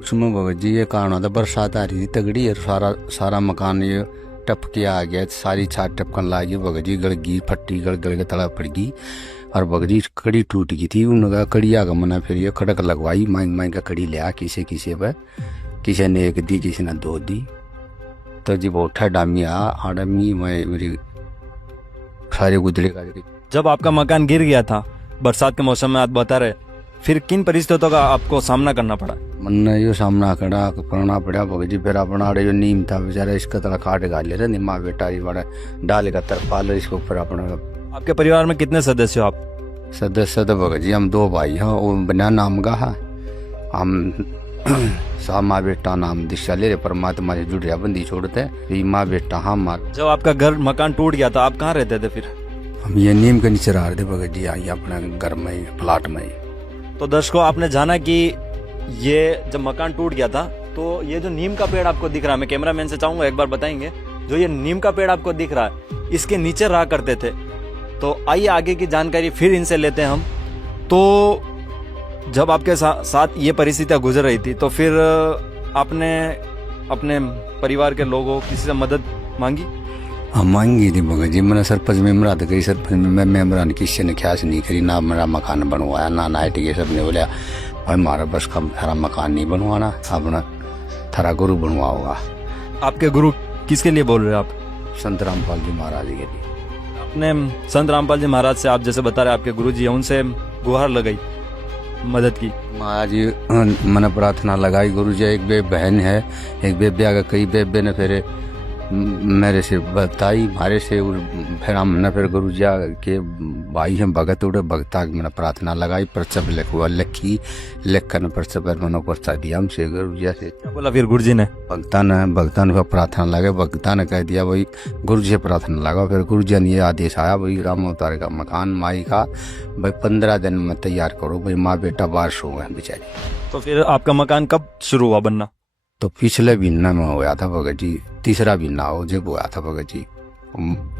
उसमें भगत जी? ये कारण था बरसात आ रही थी तगड़ी है, सारा मकान ये टपके आ गया, सारी छात टपकन लगी भगत जी। गड़गी फट्टी गड़ के तला पड़ गई और भगत जी कड़ी टूट गई थी। उनका कड़िया का मना फिर ये खड़क लगवाई, मांग का कड़ी लिया किसी पे, किसी ने 1 दी, किसी ने 2 दी। तो जी वो 8 डामी आडमी मैं मेरी सारे गुजरे का। जब आपका मकान गिर गया था बरसात के मौसम में, आप बता रहे, फिर किन परिस्थितियों का आपको सामना करना पड़ा? मन यो सामना करना पड़ा भगत जी। फिर अपना जो नीम था बेचारा इसका तला काट गा ले रहे, निमा बेटा बड़ा डाले का तरपाल इसके ऊपर अपना। आपके परिवार में कितने सदस्य हो आप? सदस्य तो भगत जी हम 2 भाई हैं, वो बिना नाम का है। हम सा माँ बेटा नाम दिशा ले परमात्मा से जुड़िया बंदी छोड़ते ये माँ बेटा हम। जब आपका घर मकान टूट गया था आप कहाँ रहते थे फिर? हम ये नीम के नीचे रह रहे थे भगत जी, आई अपने घर में ही, प्लाट में ही। तो दर्शकों आपने जाना कि ये जब मकान टूट गया था तो ये जो नीम का पेड़ आपको दिख रहा है, मैं कैमरामैन से चाहूंगा एक बार बताएंगे, जो ये नीम का पेड़ आपको दिख रहा है इसके नीचे रहा करते थे। तो आइए आगे की जानकारी फिर इनसे लेते हैं हम। तो जब आपके साथ ये परिस्थितियां गुजर रही थी तो फिर आपने अपने परिवार के लोगों किसी से मदद मांगी? हाँ मांगी थी भगत जी, मैंने सरपंच मेमरा तो करी, सरपंच में मेमरा ने किसी ने ख्यास नहीं करी, ना मेरा मकान बनवाया ना नाइट के सब ने बोला भाई हमारा बस का थारा मकान नहीं बनवाना, अपना थारा गुरु बनवाओगा। आपके गुरु किसके लिए बोल रहे हैं आप? संत रामपाल जी महाराज के लिए। आपने संत रामपाल जी महाराज से, आप जैसे बता रहे आपके गुरु जी हैं, उनसे गुहार लगाई, मदद की? महाराज जी मैंने प्रार्थना लगाई, गुरु जी एक बे बहन है, एक बेबे आगे कई बेबे ने फिर मेरे से बताई मारे से, फिर हमने फिर गुरु जी के भाई हैं भगत उड़े भगता की मैंने प्रार्थना लगाई, पर्चा पे लिखवा लिखी, लिख कर पर्चा पर मैंने पर्चा दिया हमसे गुरु जी से। क्या बोला फिर गुरु जी ने? भगता ने प्रार्थना लगे, भगता ने कह दिया भाई गुरु जी प्रार्थना लगा, फिर गुरु जी ने ये आदेश आया भाई राम अवतार का मकान माई का भाई 15 दिन में तैयार करो, भाई माँ बेटा बारिश हो गए बेचारी। तो फिर आपका मकान कब शुरू हुआ बनना? तो पिछले महीना में हुआ था भगत जी, तीसरा महीना हो जब हुआ था भगत जी,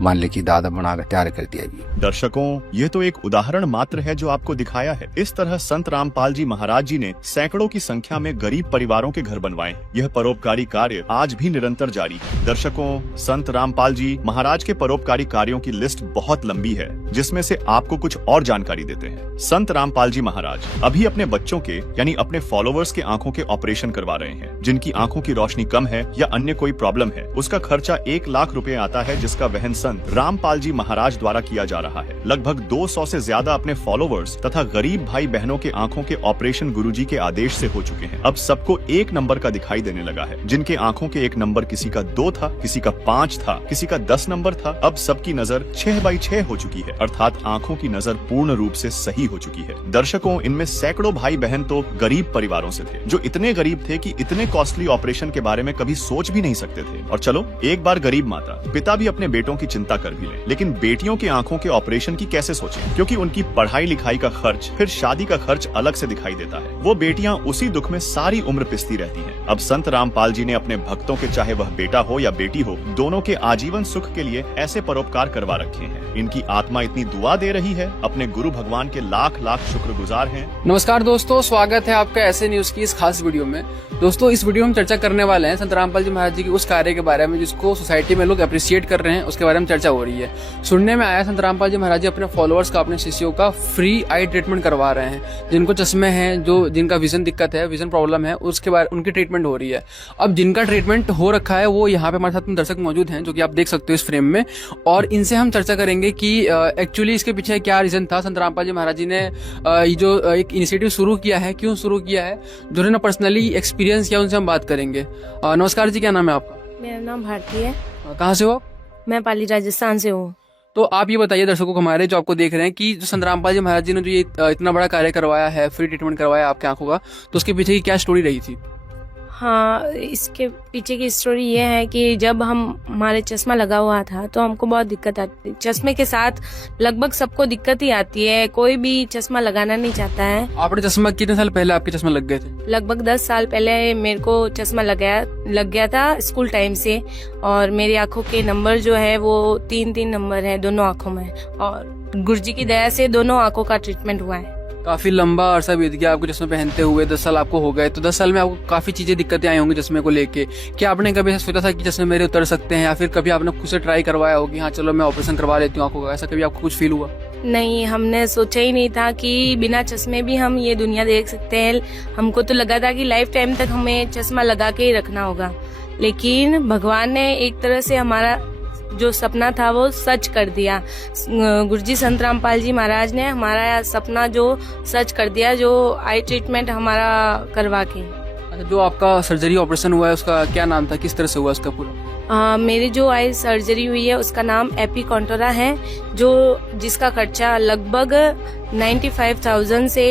मान ली की दादा बना कर तैयार कर दिया जी। दर्शकों ये तो एक उदाहरण मात्र है जो आपको दिखाया है। इस तरह संत रामपाल जी महाराज जी ने सैकड़ों की संख्या में गरीब परिवारों के घर बनवाए। यह परोपकारी कार्य आज भी निरंतर जारी है। दर्शकों संत रामपाल जी महाराज के परोपकारी कार्यों की लिस्ट बहुत लंबी है, जिसमें से आपको कुछ और जानकारी देते हैं। संत रामपाल जी महाराज अभी अपने बच्चों के यानी अपने फॉलोवर्स के आंखों के ऑपरेशन करवा रहे हैं। जिनकी आंखों की रोशनी कम है या अन्य कोई प्रॉब्लम है, उसका खर्चा 1 लाख रुपए आता है, जिसका वहन संत रामपाल जी महाराज द्वारा किया जा रहा है। लगभग 200 से ज्यादा अपने फॉलोवर्स तथा गरीब भाई बहनों के आंखों के ऑपरेशन गुरुजी के आदेश से हो चुके हैं। अब सबको 1 नंबर का दिखाई देने लगा है। जिनके आंखों के 1 नंबर किसी का 2 था, किसी का 5 था, किसी का 10 नंबर था, अब सबकी नजर 6/6 हो चुकी है, अर्थात आंखों की नजर पूर्ण रूप से सही हो चुकी है। दर्शकों इनमें सैकड़ों भाई बहन तो गरीब परिवारों से थे, जो इतने गरीब थे कि इतने कॉस्टली ऑपरेशन के बारे में कभी सोच भी नहीं सकते थे। और चलो एक बार गरीब माता पिता भी अपने बेटों की चिंता कर भी ले, लेकिन बेटियों की आंखों के ऑपरेशन की कैसे सोचें, क्योंकि उनकी पढ़ाई लिखाई का खर्च फिर शादी का खर्च अलग से दिखाई देता है। वो बेटियां उसी दुख में सारी उम्र पिसती रहती हैं। अब संत रामपाल जी ने अपने भक्तों के, चाहे वह बेटा हो या बेटी हो, दोनों के आजीवन सुख के लिए ऐसे परोपकार करवा रखे हैं। इनकी आत्मा इतनी दुआ दे रही है, अपने गुरु भगवान के लाख लाख शुक्रगुजार हैं। नमस्कार दोस्तों, स्वागत है आपका ऐसे न्यूज की इस खास वीडियो में। दोस्तों इस वीडियो में चर्चा करने वाले हैं संत रामपाल जी महाराज जी के उस कार्य के बारे में जिसको सोसाइटी में लोग अप्रिशिएट कर रहे हैं, उसके बारे में चर्चा हो रही है। सुनने में आया संत रामपाल जी महाराज जी अपने फॉलोअर्स का, अपने शिष्यों का फ्री आई ट्रीटमेंट करवा रहे हैं। जिनको चश्मे हैं, जो जिनका विजन दिक्कत है, विजन प्रॉब्लम है, उसके बारे उनकी ट्रीटमेंट हो रही है। अब जिनका ट्रीटमेंट हो रखा है वो यहाँ पे हमारे साथ दर्शक मौजूद हैं, जो कि आप देख सकते हो इस फ्रेम में, और इनसे हम चर्चा करेंगे कि एक्चुअली इसके पीछे क्या रीजन था। संत रामपाल जी महाराज जी ने ये जो एक इनिशिएटिव शुरू किया है, क्यों शुरू किया है, जो उन्होंने पर्सनली एक्सपीरियंस किया, उनसे हम बात करेंगे। नमस्कार जी, क्या नाम है आपका? मेरा नाम भारती है। कहाँ से हो? मैं पाली राजस्थान से हूँ। तो आप ये बताइए दर्शकों को हमारे, जो आपको देख रहे हैं, कि जो संत रामपाल जी महाराज जी ने जो ये इतना बड़ा कार्य करवाया है, फ्री ट्रीटमेंट करवाया आपके आंखों का, तो उसके पीछे की क्या स्टोरी रही थी? हाँ, इसके पीछे की स्टोरी ये है कि जब हमारे चश्मा लगा हुआ था तो हमको बहुत दिक्कत आती थी। चश्मे के साथ लगभग सबको दिक्कत ही आती है, कोई भी चश्मा लगाना नहीं चाहता है। आपने चश्मा कितने साल पहले आपके चश्मा लग गए थे? लगभग 10 साल पहले मेरे को चश्मा लग गया था स्कूल टाइम से, और मेरी आंखों के नंबर जो है वो 3 नंबर है दोनों आंखों में, और गुरुजी की दया से दोनों आंखों का ट्रीटमेंट हुआ है। काफी लंबा अरसा बीत गया आपको चश्मे पहनते हुए, 10 साल आपको हो गए। तो 10 साल में आपको काफी चीजें, दिक्कतें आई होंगी चश्मे को लेके। क्या आपने कभी ऐसा सोचा था कि चश्मे मेरे उतर सकते हैं, या फिर कभी आपने खुद से ट्राई करवाया हो कि हाँ चलो मैं ऑपरेशन करवा लेती हूँ आंखों का? ऐसा कभी आपको कुछ फील हुआ? नहीं, हमने सोचा ही नहीं था कि बिना चश्मे भी हम ये दुनिया देख सकते हैं। हमको तो लगा था कि लाइफ टाइम तक हमें चश्मा लगा के ही रखना होगा, लेकिन भगवान ने एक तरह से हमारा जो सपना था वो सच कर दिया। गुरुजी संत रामपाल जी महाराज ने हमारा सपना जो सच कर दिया, जो आई ट्रीटमेंट हमारा करवा के। जो आपका सर्जरी ऑपरेशन हुआ है उसका क्या नाम था, किस तरह से हुआ उसका पूरा? मेरी जो आई सर्जरी हुई है उसका नाम एपिकॉन्टोरा है, जो जिसका खर्चा लगभग 95,000 से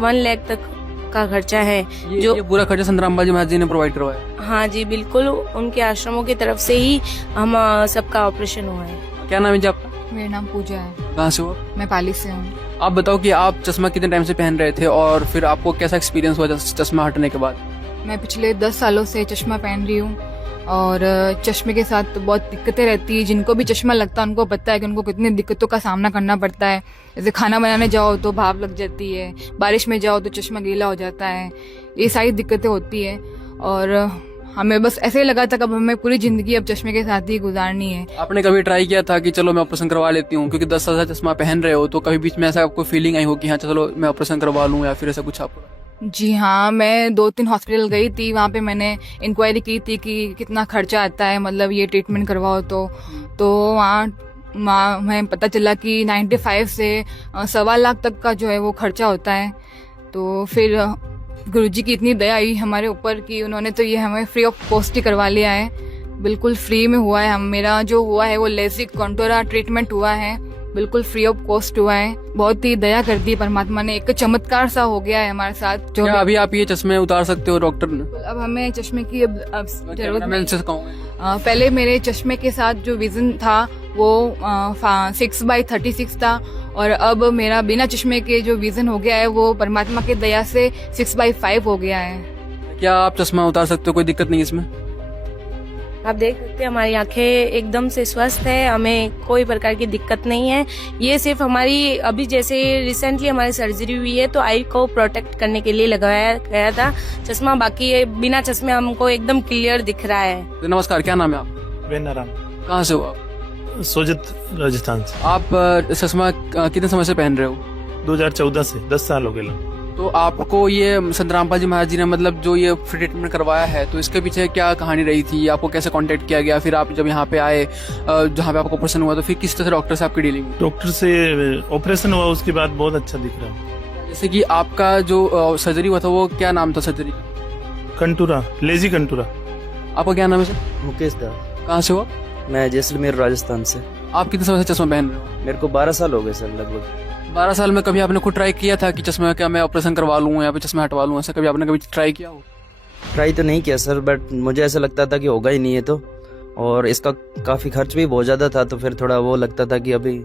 1 लाख तक का खर्चा है। ये पूरा खर्चा संत रामपाल जी महाराज जी ने प्रोवाइड करवाया? हाँ जी बिल्कुल, उनके आश्रमों की तरफ से ही हम सबका ऑपरेशन हुआ है। क्या नाम है जी आपका? मेरा नाम पूजा है। कहाँ से हो? मैं पाली से हूँ। आप बताओ कि आप चश्मा कितने टाइम से पहन रहे थे और फिर आपको कैसा एक्सपीरियंस हुआ चश्मा हटने के बाद? मैं पिछले 10 सालों से चश्मा पहन रही हूँ और चश्मे के साथ बहुत दिक्कतें रहती है। जिनको भी चश्मा लगता है उनको पता है कि उनको कितनी दिक्कतों का सामना करना पड़ता है। जैसे खाना बनाने जाओ तो भाप लग जाती है, बारिश में जाओ तो चश्मा गीला हो जाता है, ये सारी दिक्कतें होती है। और हमें बस ऐसे ही लगा था कि अब हमें पूरी जिंदगी अब चश्मे के साथ ही गुजारनी है। आपने कभी ट्राई किया था कि चलो मैं ऑपरेशन करवा लेती हूँ, क्योंकि 10 साल से चश्मा पहन रहे हो, तो कभी बीच में ऐसा आपको फीलिंग आई हो कि हाँ चलो मैं ऑपरेशन करवा लूँ या फिर ऐसा कुछ? आप? जी हाँ, मैं 2-3 हॉस्पिटल गई थी, वहाँ पे मैंने इंक्वायरी की थी कि कितना खर्चा आता है, मतलब ये ट्रीटमेंट करवाओ तो वहाँ हमें पता चला कि 95 से 1.25 लाख तक का जो है वो खर्चा होता है। तो फिर गुरुजी की इतनी दया आई हमारे ऊपर कि उन्होंने तो ये हमें फ्री ऑफ कॉस्ट ही करवा लिया है, बिल्कुल फ्री में हुआ है। मेरा जो हुआ है वो लेसिक कॉन्टोरा ट्रीटमेंट हुआ है, बिल्कुल फ्री ऑफ कॉस्ट हुआ है। बहुत ही दया कर दी परमात्मा ने, एक चमत्कार सा हो गया है हमारे साथ। जो क्या अभी आप ये चश्मे उतार सकते हो डॉक्टर ने? अब हमें चश्मे की अब जरूरत नहीं। पहले मेरे चश्मे के साथ जो विजन था वो 6/36 था और अब मेरा बिना चश्मे के जो विजन हो गया है वो परमात्मा की दया से 6/5 हो गया है। क्या आप चश्मा उतार सकते हो? कोई दिक्कत नहीं इसमें? आप देख सकते हैं हमारी आंखें एकदम से स्वस्थ है, हमें कोई प्रकार की दिक्कत नहीं है। ये सिर्फ हमारी अभी जैसे रिसेंटली हमारी सर्जरी हुई है तो आई को प्रोटेक्ट करने के लिए लगाया गया था चश्मा, बाकी बिना चश्मे हमको एकदम क्लियर दिख रहा है। नमस्कार, क्या नाम है आप? बेनाराम। कहाँ से हो आप? सोजत राजस्थान से। आप चश्मा कितने समय से पहन रहे हो? 2014 से 10 साल हो गए। तो आपको ये संत रामपाल जी महाराज जी ने मतलब जो ये फ्री ट्रीटमेंट करवाया है, तो इसके पीछे क्या कहानी रही थी? आपको कैसे कांटेक्ट किया गया? फिर आप जब यहाँ पे आए जहाँ पे आपको ऑपरेशन हुआ, तो फिर किस तरह डॉक्टर से आपकी डीलिंग? डॉक्टर से ऑपरेशन हुआ उसके बाद बहुत अच्छा दिख रहा है। जैसे कि आपका जो सर्जरी हुआ था वो क्या नाम था सर्जरी? Contoura, lazy Contoura. आपका क्या नाम है सर? मुकेश दा। कहाँ से हो? मैं जैसलमेर राजस्थान से। आप कितने समय से चश्मा पहन रहे हैं? मेरे को 12 साल हो गए सर लगभग। 12 साल में कभी आपने खुद ट्राई किया था कि चश्मा क्या मैं ऑपरेशन करवा लूँ या फिर चश्मा हटवा लूँ? ऐसा कभी आपने कभी ट्राई किया हो? ट्राई तो नहीं किया सर, बट मुझे ऐसा लगता था कि होगा ही नहीं है तो, और इसका काफ़ी खर्च भी बहुत ज़्यादा था, तो फिर थोड़ा वो लगता था कि अभी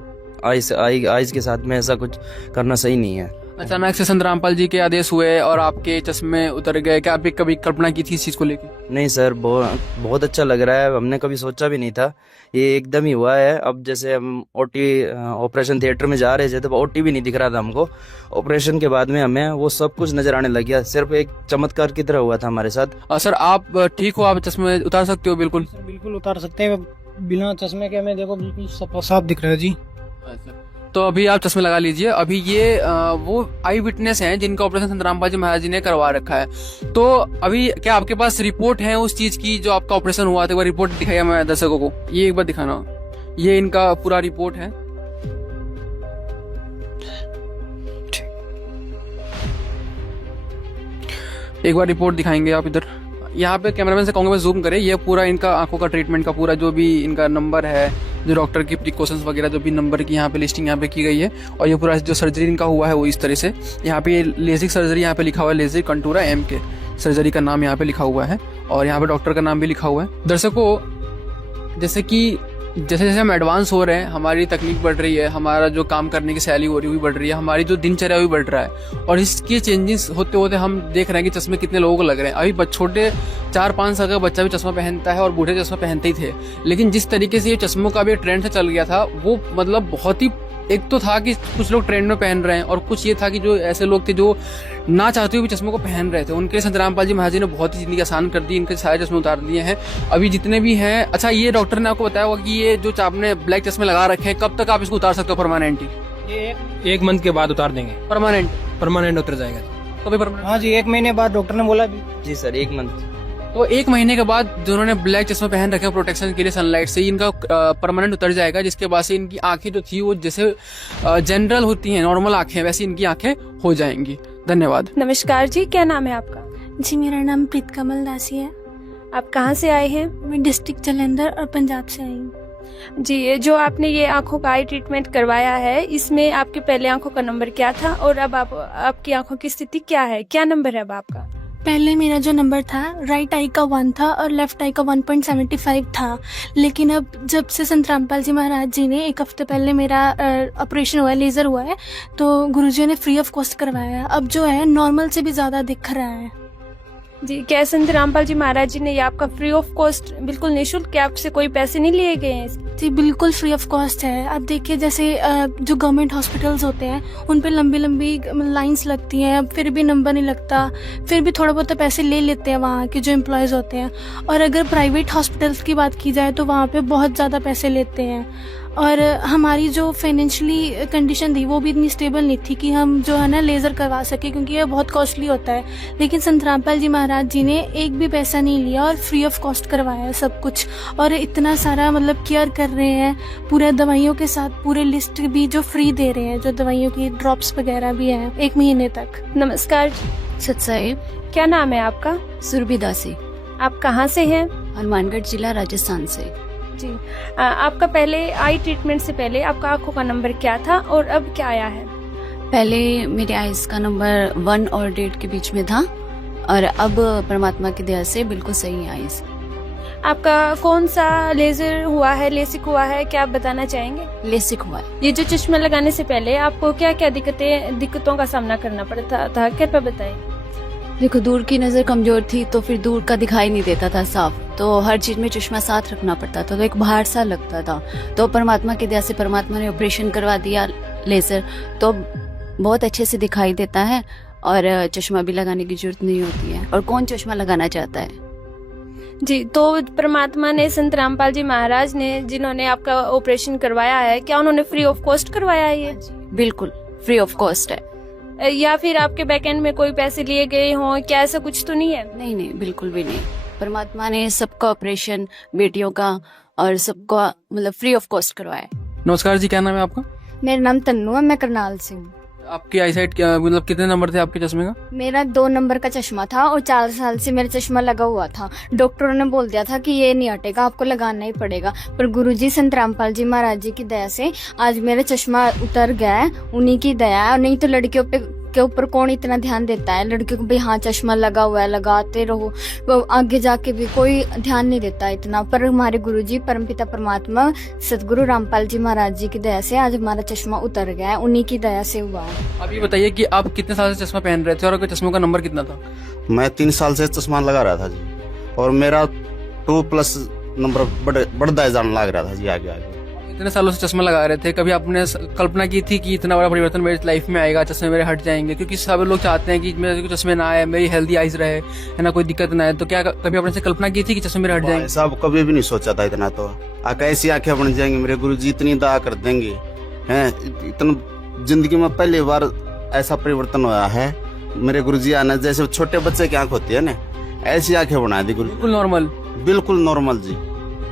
आइज के साथ में ऐसा कुछ करना सही नहीं है। अचानक से संत रामपाल जी के आदेश हुए और आपके चश्मे उतर गए, क्या आप कभी कल्पना की थी इस चीज़ को लेकर? नहीं सर, बहुत अच्छा लग रहा है, हमने कभी सोचा भी नहीं था, ये एकदम ही हुआ है। अब जैसे हम ऑपरेशन थिएटर में जा रहे थे तो ओटी भी नहीं दिख रहा था हमको, ऑपरेशन के बाद में हमें वो सब कुछ नजर आने लग गया, सिर्फ एक चमत्कार की तरह हुआ था हमारे साथ। सर आप ठीक हो? आप चश्मे उतार सकते हो? बिल्कुल बिल्कुल उतार सकते हैं, बिना चश्मे के हमें देखो बिल्कुल साफ दिख रहा है जी। तो अभी आप चश्मे लगा लीजिए। अभी ये वो आई विटनेस हैं जिनका ऑपरेशन संत रामपाल जी महाराज जी ने करवा रखा है। तो अभी क्या आपके पास रिपोर्ट है उस चीज की जो आपका ऑपरेशन हुआ था? एक बार रिपोर्ट दिखाइए मैं दर्शकों को, ये एक बार दिखाना। ये इनका पूरा रिपोर्ट है। एक बार रिपोर्ट दिखाएंगे आप इधर, यहाँ पे कैमरामैन से कहूँगा जूम करें। ये पूरा इनका आंखों का ट्रीटमेंट का पूरा जो भी इनका नंबर है, जो डॉक्टर की प्रिकॉशंस वगैरह जो भी नंबर की यहाँ पे लिस्टिंग यहाँ पे की गई है, और ये पूरा जो सर्जरी इनका हुआ है वो इस तरह से। यहाँ पे ये लेजिक सर्जरी यहाँ पे लिखा हुआ है, लेजिक कंटूरा MK सर्जरी का नाम यहाँ पे लिखा हुआ है, और यहाँ पे डॉक्टर का नाम भी लिखा हुआ है। दर्शकों, जैसे कि जैसे जैसे हम एडवांस हो रहे हैं, हमारी तकनीक बढ़ रही है, हमारा जो काम करने की शैली हो रही है वो बढ़ रही है, हमारी जो दिनचर्या भी बढ़ रहा है, और इसके चेंजेस होते होते हम देख रहे हैं कि चश्मे कितने लोगों को लग रहे हैं। अभी छोटे 4-5 साल का बच्चा भी चश्मा पहनता है और बूढ़े चश्मा पहनते ही थे, लेकिन जिस तरीके से ये चश्मों का भी ट्रेंड से चल गया था वो मतलब बहुत ही, एक तो था कि कुछ लोग ट्रेंड में पहन रहे हैं, और कुछ ये था कि जो ऐसे लोग थे जो ना चाहते हुए भी चश्मों को पहन रहे थे, उनके संत रामपाल जी महाराज जी ने बहुत ही जिंदगी आसान कर दी, इनके सारे चश्मे उतार दिए हैं अभी जितने भी हैं। अच्छा, ये डॉक्टर ने आपको बताया होगा कि ये जो आपने ब्लैक चश्मे लगा रखे हैं, कब तक आप इसको उतार सकते हो परमानेंटली? ये 1 मंथ के बाद उतार देंगे। परमानेंट उतर जाएगा कभी परमानेंट? हाँ जी, 1 महीने बाद डॉक्टर ने बोला। जी सर, 1 मंथ। तो 1 महीने के बाद जिन्होंने ब्लैक चश्मा पहन रखे हैं प्रोटेक्शन के लिए सनलाइट से, इनका परमानेंट उतर जाएगा, जिसके बाद से इनकी आंखें जो थी वो जैसे जनरल होती हैं, नॉर्मल आंखें, वैसी इनकी आंखें हो जाएंगी। धन्यवाद। नमस्कार जी, क्या नाम है आपका? जी, मेरा नाम प्रीत कमल दासी है। आप कहाँ से आए हैं? मैं डिस्ट्रिक्ट जालंधर और पंजाब से आई हूँ। जी, ये जो आपने ये आंखों का आई ट्रीटमेंट करवाया है, इसमें आपके पहले आंखों का नंबर क्या था और अब आपकी आंखों की स्थिति क्या है? क्या नंबर है अब आपका? पहले मेरा जो नंबर था राइट आई का 1 था और लेफ्ट आई का 1.75 था, लेकिन अब जब से संत रामपाल जी महाराज जी ने 1 हफ्ते पहले मेरा ऑपरेशन हुआ है, लेज़र हुआ है, तो गुरुजी ने फ्री ऑफ कॉस्ट करवाया है। अब जो है नॉर्मल से भी ज़्यादा दिख रहा है। जी, क्या संत रामपाल जी महाराज जी ने ये आपका फ्री ऑफ कॉस्ट, बिल्कुल निःशुल्क, क्या आपसे कोई पैसे नहीं लिए गए हैं? जी बिल्कुल फ्री ऑफ कॉस्ट है। आप देखिए जैसे जो गवर्नमेंट हॉस्पिटल्स होते हैं उन पे लंबी लंबी लाइंस लगती हैं, फिर भी नंबर नहीं लगता, फिर भी थोड़ा बहुत पैसे ले लेते हैं वहाँ के जो एम्प्लॉयज़ होते हैं। और अगर प्राइवेट हॉस्पिटल्स की बात की जाए तो वहाँ पे बहुत ज़्यादा पैसे लेते हैं। और हमारी जो फाइनेंशियली कंडीशन थी वो भी इतनी स्टेबल नहीं थी कि हम जो है ना लेज़र करवा सके, क्योंकि ये बहुत कॉस्टली होता है। लेकिन संत रामपाल जी महाराज जी ने एक भी पैसा नहीं लिया और फ्री ऑफ कॉस्ट करवाया है सब कुछ। और इतना सारा मतलब केयर कर रहे हैं, पूरे दवाइयों के साथ पूरे लिस्ट भी जो फ्री दे रहे हैं, जो दवाइयों की ड्रॉप्स वगैरह भी हैं 1 महीने तक। नमस्कार सत साहिब। क्या नाम है आपका? सुरभि दासी। आप कहाँ से हैं? हनुमानगढ़ जिला राजस्थान से। जी, आपका पहले आई ट्रीटमेंट से पहले आपका आंखों का नंबर क्या था और अब क्या आया है? पहले मेरे आइज का नंबर 1 और 1.5 के बीच में था और अब परमात्मा की दया से बिल्कुल सही है आइज। आपका कौन सा लेजर हुआ है, लेसिक हुआ है, क्या आप बताना चाहेंगे? लेसिक हुआ है। ये जो चश्मा लगाने से पहले आपको क्या क्या दिक्कतों का सामना करना पड़ता था, कृपया बताएं। देखो, दूर की नज़र कमजोर थी तो फिर दूर का दिखाई नहीं देता था साफ, तो हर चीज में चश्मा साथ रखना पड़ता था, तो एक भार सा लगता था। तो परमात्मा की दया से परमात्मा ने ऑपरेशन करवा दिया लेजर, तो बहुत अच्छे से दिखाई देता है और चश्मा भी लगाने की जरूरत नहीं होती है। और कौन चश्मा लगाना चाहता है? जी, तो परमात्मा ने, संत रामपाल जी महाराज ने, जिन्होंने आपका ऑपरेशन करवाया है, क्या उन्होंने फ्री ऑफ कॉस्ट करवाया है ये? बिल्कुल फ्री ऑफ कॉस्ट है। या फिर आपके बैकएंड में कोई पैसे लिए गए हों, क्या ऐसा कुछ तो नहीं है? नहीं नहीं, बिल्कुल भी नहीं। परमात्मा ने सबका ऑपरेशन, बेटियों का और सबका मतलब फ्री ऑफ कॉस्ट करवाया। नमस्कार जी, क्या नाम है आपका? मेरा नाम तन्नू है, मैं करनाल से हूँ। आपकी आई साइट क्या, मतलब कितने नंबर थे आपके चश्मे का? मेरा 2 नंबर का चश्मा था और 4 साल से मेरा चश्मा लगा हुआ था। डॉक्टरों ने बोल दिया था कि ये नहीं हटेगा, आपको लगाना ही पड़ेगा। पर गुरुजी संत रामपाल जी महाराज जी की दया से आज मेरा चश्मा उतर गया है, उन्हीं की दया है। नहीं तो लड़कियों के ऊपर कौन इतना ध्यान देता है? लड़कियों को भी हाँ चश्मा लगा हुआ है, लगाते रहो, वो आगे जाके भी कोई ध्यान नहीं देता इतना। पर हमारे गुरुजी परमपिता परमात्मा सदगुरु रामपाल जी महाराज जी की दया से आज हमारा चश्मा उतर गया है, उन्हीं की दया से हुआ है। आप ये बताइए कि आप कितने साल से चश्मा पहन रहे थे और चश्मों का नंबर कितना था? मैं 3 साल से चश्मा लगा रहा था जी, और मेरा 2+ नंबर बढ़ता जाने लग रहा था जी आगे आगे। इतने सालों से चश्मा लगा रहे थे, कभी आपने कल्पना की थी कि इतना बड़ा परिवर्तन मेरी लाइफ में आएगा, चश्मे मेरे हट जाएंगे? क्योंकि सब लोग चाहते हैं कि मेरे को चश्मे ना आए, मेरी हेल्दी आइज रहे, है ना, कोई दिक्कत ना आए। तो क्या कभी आपने से कल्पना की थी कि चश्मे मेरे हट जाएंगे? साहब कभी भी नहीं सोचा था इतना। तो कैसी आंखें बन जाएंगी, मेरे गुरुजी इतनी दया कर देंगे हैं। इतना जिंदगी में पहली बार ऐसा परिवर्तन हुआ है। मेरे गुरुजी आने जैसे छोटे बच्चे की आंख होती है ना, ऐसी आंखें बना दी गुरु। बिल्कुल नॉर्मल, बिल्कुल नॉर्मल जी,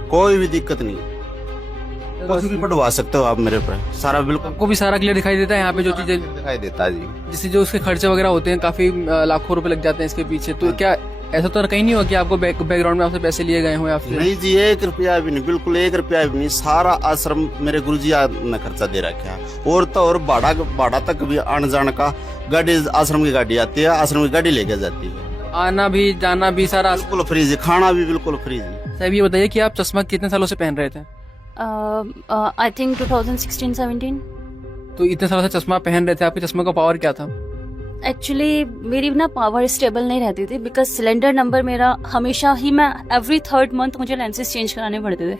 कोई भी दिक्कत नहीं। कुछ भी बढ़वा सकते हो आप मेरे पर, सारा बिल्कुल आपको भी सारा क्लियर दिखाई देता है यहाँ पे जो चीजें दिखाई देता है जी। जिससे जो उसके खर्चे वगैरह होते हैं, काफी लाखों रुपए लग जाते हैं इसके पीछे। तो क्या ऐसा तो कहीं नहीं हुआ कि आपको बैकग्राउंड में आपसे पैसे लिए गए हो या फिर? नहीं जी, 1 रुपया भी नहीं, बिल्कुल 1 रुपया भी नहीं। सारा आश्रम मेरे गुरुजी ने खर्चा दे रखा है। और तो और भाड़ा तक भी आने जाने का, गाड़ी आश्रम की गाड़ी आती है, आश्रम की गाड़ी लेके जाती है, आना भी जाना भी सारा बिल्कुल फ्री जी, खाना भी बिल्कुल फ्री जी। साहब ये बताइए कि आप चश्मा कितने सालों से पहन रहे थे? I think 2016-17। तो इतने सालों से चश्मा पहन रहे थे, आपके चश्मे का पावर क्या था? एक्चुअली मेरी ना पावर स्टेबल नहीं रहती थी, बिकॉज सिलेंडर नंबर मेरा हमेशा ही, मैं एवरी 3rd मंथ मुझे लेंसेज चेंज कराने पड़ते थे।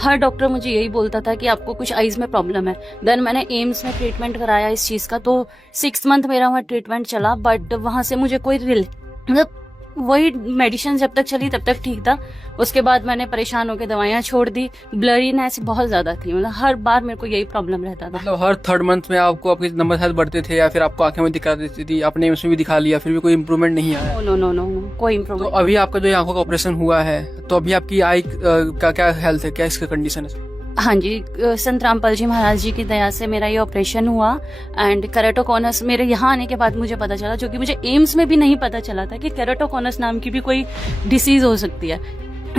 हर डॉक्टर मुझे यही बोलता था कि आपको कुछ आइज में प्रॉब्लम है। देन मैंने एम्स में ट्रीटमेंट कराया इस चीज़ का, तो 6 मंथ मेरा वहाँ ट्रीटमेंट चला, बट वहाँ से मुझे कोई मतलब वही मेडिसिन जब तक चली तब तक ठीक था। उसके बाद मैंने परेशान होकर दवाइयाँ छोड़ दी। ब्लरीनेस बहुत ज्यादा थी, मतलब हर बार मेरे को यही प्रॉब्लम रहता था। मतलब हर 3rd मंथ में आपको आपके नंबर शायद बढ़ते थे या फिर आपको आंखें में दिक्कत देती थी? आपने उसमें भी दिखा लिया, फिर भी कोई इम्प्रूवमेंट नहीं आया? नो, कोई इम्प्रूवमेंट। तो अभी आपका जो आंखों का ऑपरेशन हुआ है, तो अभी आपकी आई का क्या हेल्थ है, क्या इसका कंडीशन है? हाँ जी, संत रामपाल जी महाराज जी की दया से मेरा ये ऑपरेशन हुआ एंड केराटोकॉनस मेरे यहाँ आने के बाद मुझे पता चला, जो कि मुझे एम्स में भी नहीं पता चला था कि केराटोकॉनस नाम की भी कोई डिसीज हो सकती है।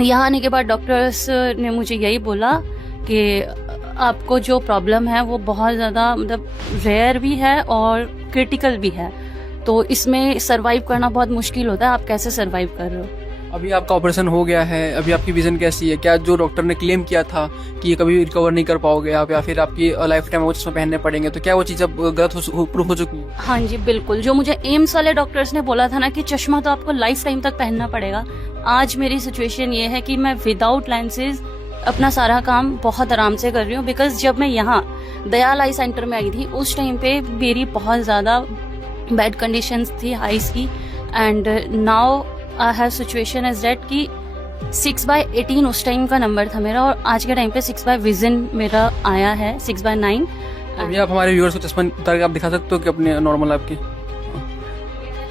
यहाँ आने के बाद डॉक्टर्स ने मुझे यही बोला कि आपको जो प्रॉब्लम है वो बहुत ज़्यादा मतलब रेयर भी है और क्रिटिकल भी है, तो इसमें सर्वाइव करना बहुत मुश्किल होता है। आप कैसे सर्वाइव कर रहे हो? अभी आपका ऑपरेशन हो गया है, अभी आपकी विजन कैसी है? क्या जो डॉक्टर ने क्लेम किया था कि ये कभी रिकवर नहीं कर पाओगे आप, या फिर आपकी लाइफ टाइम वो चश्मा पहनने पड़ेंगे, तो क्या वो चीज़ अब गलत प्रूफ हो चुकी है? हाँ जी बिल्कुल, जो मुझे एम्स वाले डॉक्टर्स ने बोला था ना कि चश्मा तो आपको लाइफ टाइम तक पहनना पड़ेगा, आज मेरी सिचुएशन ये है कि मैं विदाउट लेंसेज अपना सारा काम बहुत आराम से कर रही हूँ। बिकॉज जब मैं यहाँ दयाल आई सेंटर में आई थी उस टाइम पे मेरी बहुत ज़्यादा बैड कंडीशंस थी आईज की, and now I have situation is that कि 6/18 उस टाइम का नंबर था मेरा, और आज के टाइम पे 6 विजन मेरा आया है 6/9। अभी आप हमारे व्यूअर्स को चश्मा उतार के आप दिखा सकते हो कि अपने नॉर्मल आपकी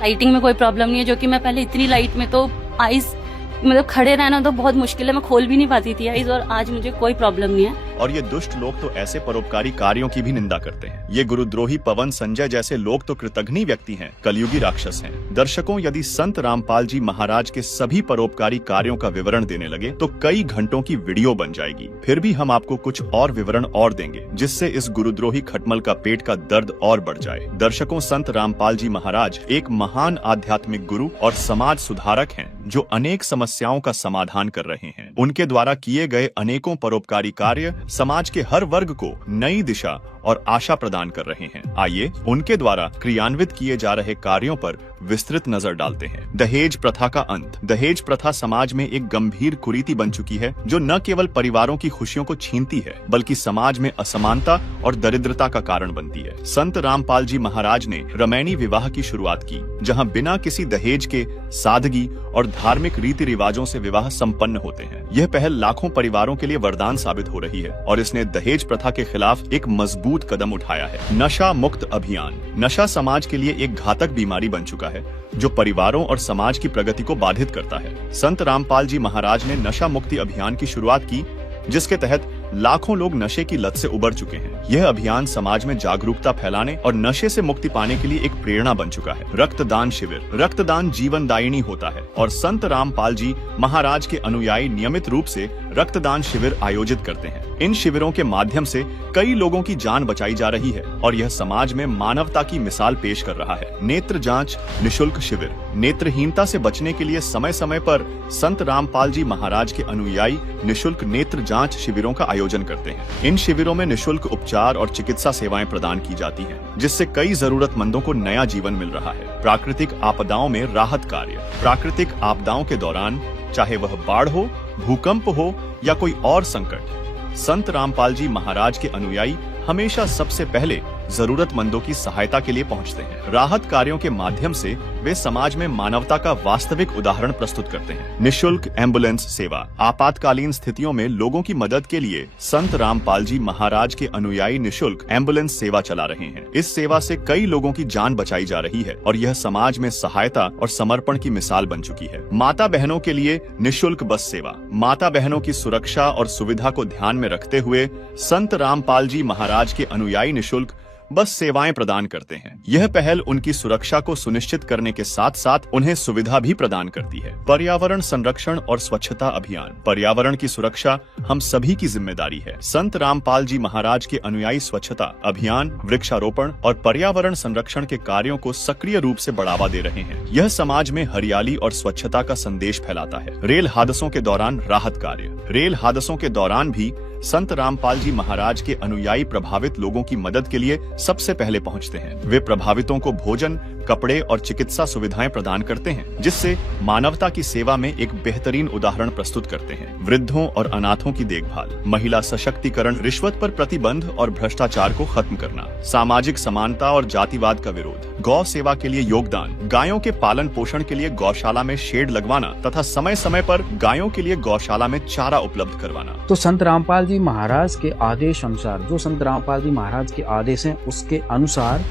लाइटिंग में कोई प्रॉब्लम नहीं है, जो कि मैं पहले इतनी लाइट में तो आईज मतलब खड़े रहना तो बहुत मुश्किल है, मैं खोल भी नहीं पाती थी आईज, और आज मुझे कोई प्रॉब्लम नहीं है। और ये दुष्ट लोग तो ऐसे परोपकारी कार्यों की भी निंदा करते हैं। ये गुरुद्रोही पवन संजय जैसे लोग तो कृतघ्नी व्यक्ति हैं, कलयुगी राक्षस हैं। दर्शकों, यदि संत रामपाल जी महाराज के सभी परोपकारी कार्यों का विवरण देने लगे तो कई घंटों की वीडियो बन जाएगी। फिर भी हम आपको कुछ और विवरण और देंगे, जिससे इस गुरुद्रोही खटमल का पेट का दर्द और बढ़ जाए। दर्शकों, संत रामपाल जी महाराज एक महान आध्यात्मिक गुरु और समाज सुधारक हैं, जो अनेक समस्याओं का समाधान कर रहे हैं। उनके द्वारा किए गए अनेकों परोपकारी कार्य समाज के हर वर्ग को नई दिशा और आशा प्रदान कर रहे हैं। आइए उनके द्वारा क्रियान्वित किए जा रहे कार्यों पर विस्तृत नजर डालते हैं। दहेज प्रथा का अंत। दहेज प्रथा समाज में एक गंभीर कुरीति बन चुकी है, जो न केवल परिवारों की खुशियों को छीनती है, बल्कि समाज में असमानता और दरिद्रता का कारण बनती है। संत रामपाल जी महाराज ने रमैनी विवाह की शुरुआत की, जहां बिना किसी दहेज के सादगी और धार्मिक रीति रिवाजों से विवाह संपन्न होते हैं। यह पहल लाखों परिवारों के लिए वरदान साबित हो रही है, और इसने दहेज प्रथा के खिलाफ एक मजबूत कदम उठाया है। नशा मुक्त अभियान। नशा समाज के लिए एक घातक बीमारी बन चुका है, जो परिवारों और समाज की प्रगति को बाधित करता है। संत रामपाल जी महाराज ने नशा मुक्ति अभियान की शुरुआत की, जिसके तहत लाखों लोग नशे की लत से उबर चुके हैं। यह अभियान समाज में जागरूकता फैलाने और नशे से मुक्ति पाने के लिए एक प्रेरणा बन चुका है। रक्तदान शिविर। रक्तदान जीवनदायिनी होता है, और संत रामपाल जी महाराज के अनुयायी नियमित रूप से रक्तदान शिविर आयोजित करते हैं। इन शिविरों के माध्यम से कई लोगों की जान बचाई जा रही है, और यह समाज में मानवता की मिसाल पेश कर रहा है। नेत्र जांच निशुल्क शिविर। नेत्रहीनता से बचने के लिए समय समय पर संत रामपाल जी महाराज के अनुयायी निशुल्क नेत्र जांच शिविरों का आयोजन करते हैं। इन शिविरों में निशुल्क उपचार और चिकित्सा सेवाएं प्रदान की जाती हैं, जिससे कई जरूरतमंदों को नया जीवन मिल रहा है। प्राकृतिक आपदाओं में राहत कार्य। प्राकृतिक आपदाओं के दौरान, चाहे वह बाढ़ हो, भूकंप हो या कोई और संकट, संत रामपाल जी महाराज के अनुयायी हमेशा सबसे पहले जरूरतमंदों की सहायता के लिए पहुंचते हैं। राहत कार्यों के माध्यम से वे समाज में मानवता का वास्तविक उदाहरण प्रस्तुत करते हैं। निशुल्क एम्बुलेंस सेवा। आपातकालीन स्थितियों में लोगों की मदद के लिए संत रामपाल जी महाराज के अनुयायी निशुल्क एम्बुलेंस सेवा चला रहे हैं। इस सेवा से कई लोगों की जान बचाई जा रही है, और यह समाज में सहायता और समर्पण की मिसाल बन चुकी है। माता बहनों के लिए निशुल्क बस सेवा। माता बहनों की सुरक्षा और सुविधा को ध्यान में रखते हुए संत रामपाल जी महाराज के अनुयायी निशुल्क बस सेवाएं प्रदान करते हैं। यह पहल उनकी सुरक्षा को सुनिश्चित करने के साथ साथ उन्हें सुविधा भी प्रदान करती है। पर्यावरण संरक्षण और स्वच्छता अभियान। पर्यावरण की सुरक्षा हम सभी की जिम्मेदारी है। संत रामपाल जी महाराज के अनुयायी स्वच्छता अभियान, वृक्षारोपण और पर्यावरण संरक्षण के कार्यों को सक्रिय रूप से बढ़ावा दे रहे हैं। यह समाज में हरियाली और स्वच्छता का संदेश फैलाता है। रेल हादसों के दौरान राहत कार्य। रेल हादसों के दौरान भी संत रामपाल जी महाराज के अनुयायी प्रभावित लोगों की मदद के लिए सबसे पहले पहुंचते हैं। वे प्रभावितों को भोजन, कपड़े और चिकित्सा सुविधाएं प्रदान करते हैं, जिससे मानवता की सेवा में एक बेहतरीन उदाहरण प्रस्तुत करते हैं। वृद्धों और अनाथों की देखभाल। महिला सशक्तिकरण। रिश्वत पर प्रतिबंध और भ्रष्टाचार को खत्म करना। सामाजिक समानता और जातिवाद का विरोध। गौ सेवा के लिए योगदान। गायों के पालन पोषण के लिए गौशाला में शेड लगवाना तथा समय समय पर गायों के लिए गौशाला में चारा उपलब्ध करवाना। तो संत रामपाल जी महाराज के आदेश अनुसार, जो संत रामपाल जी महाराज के आदेश हैं उसके अनुसार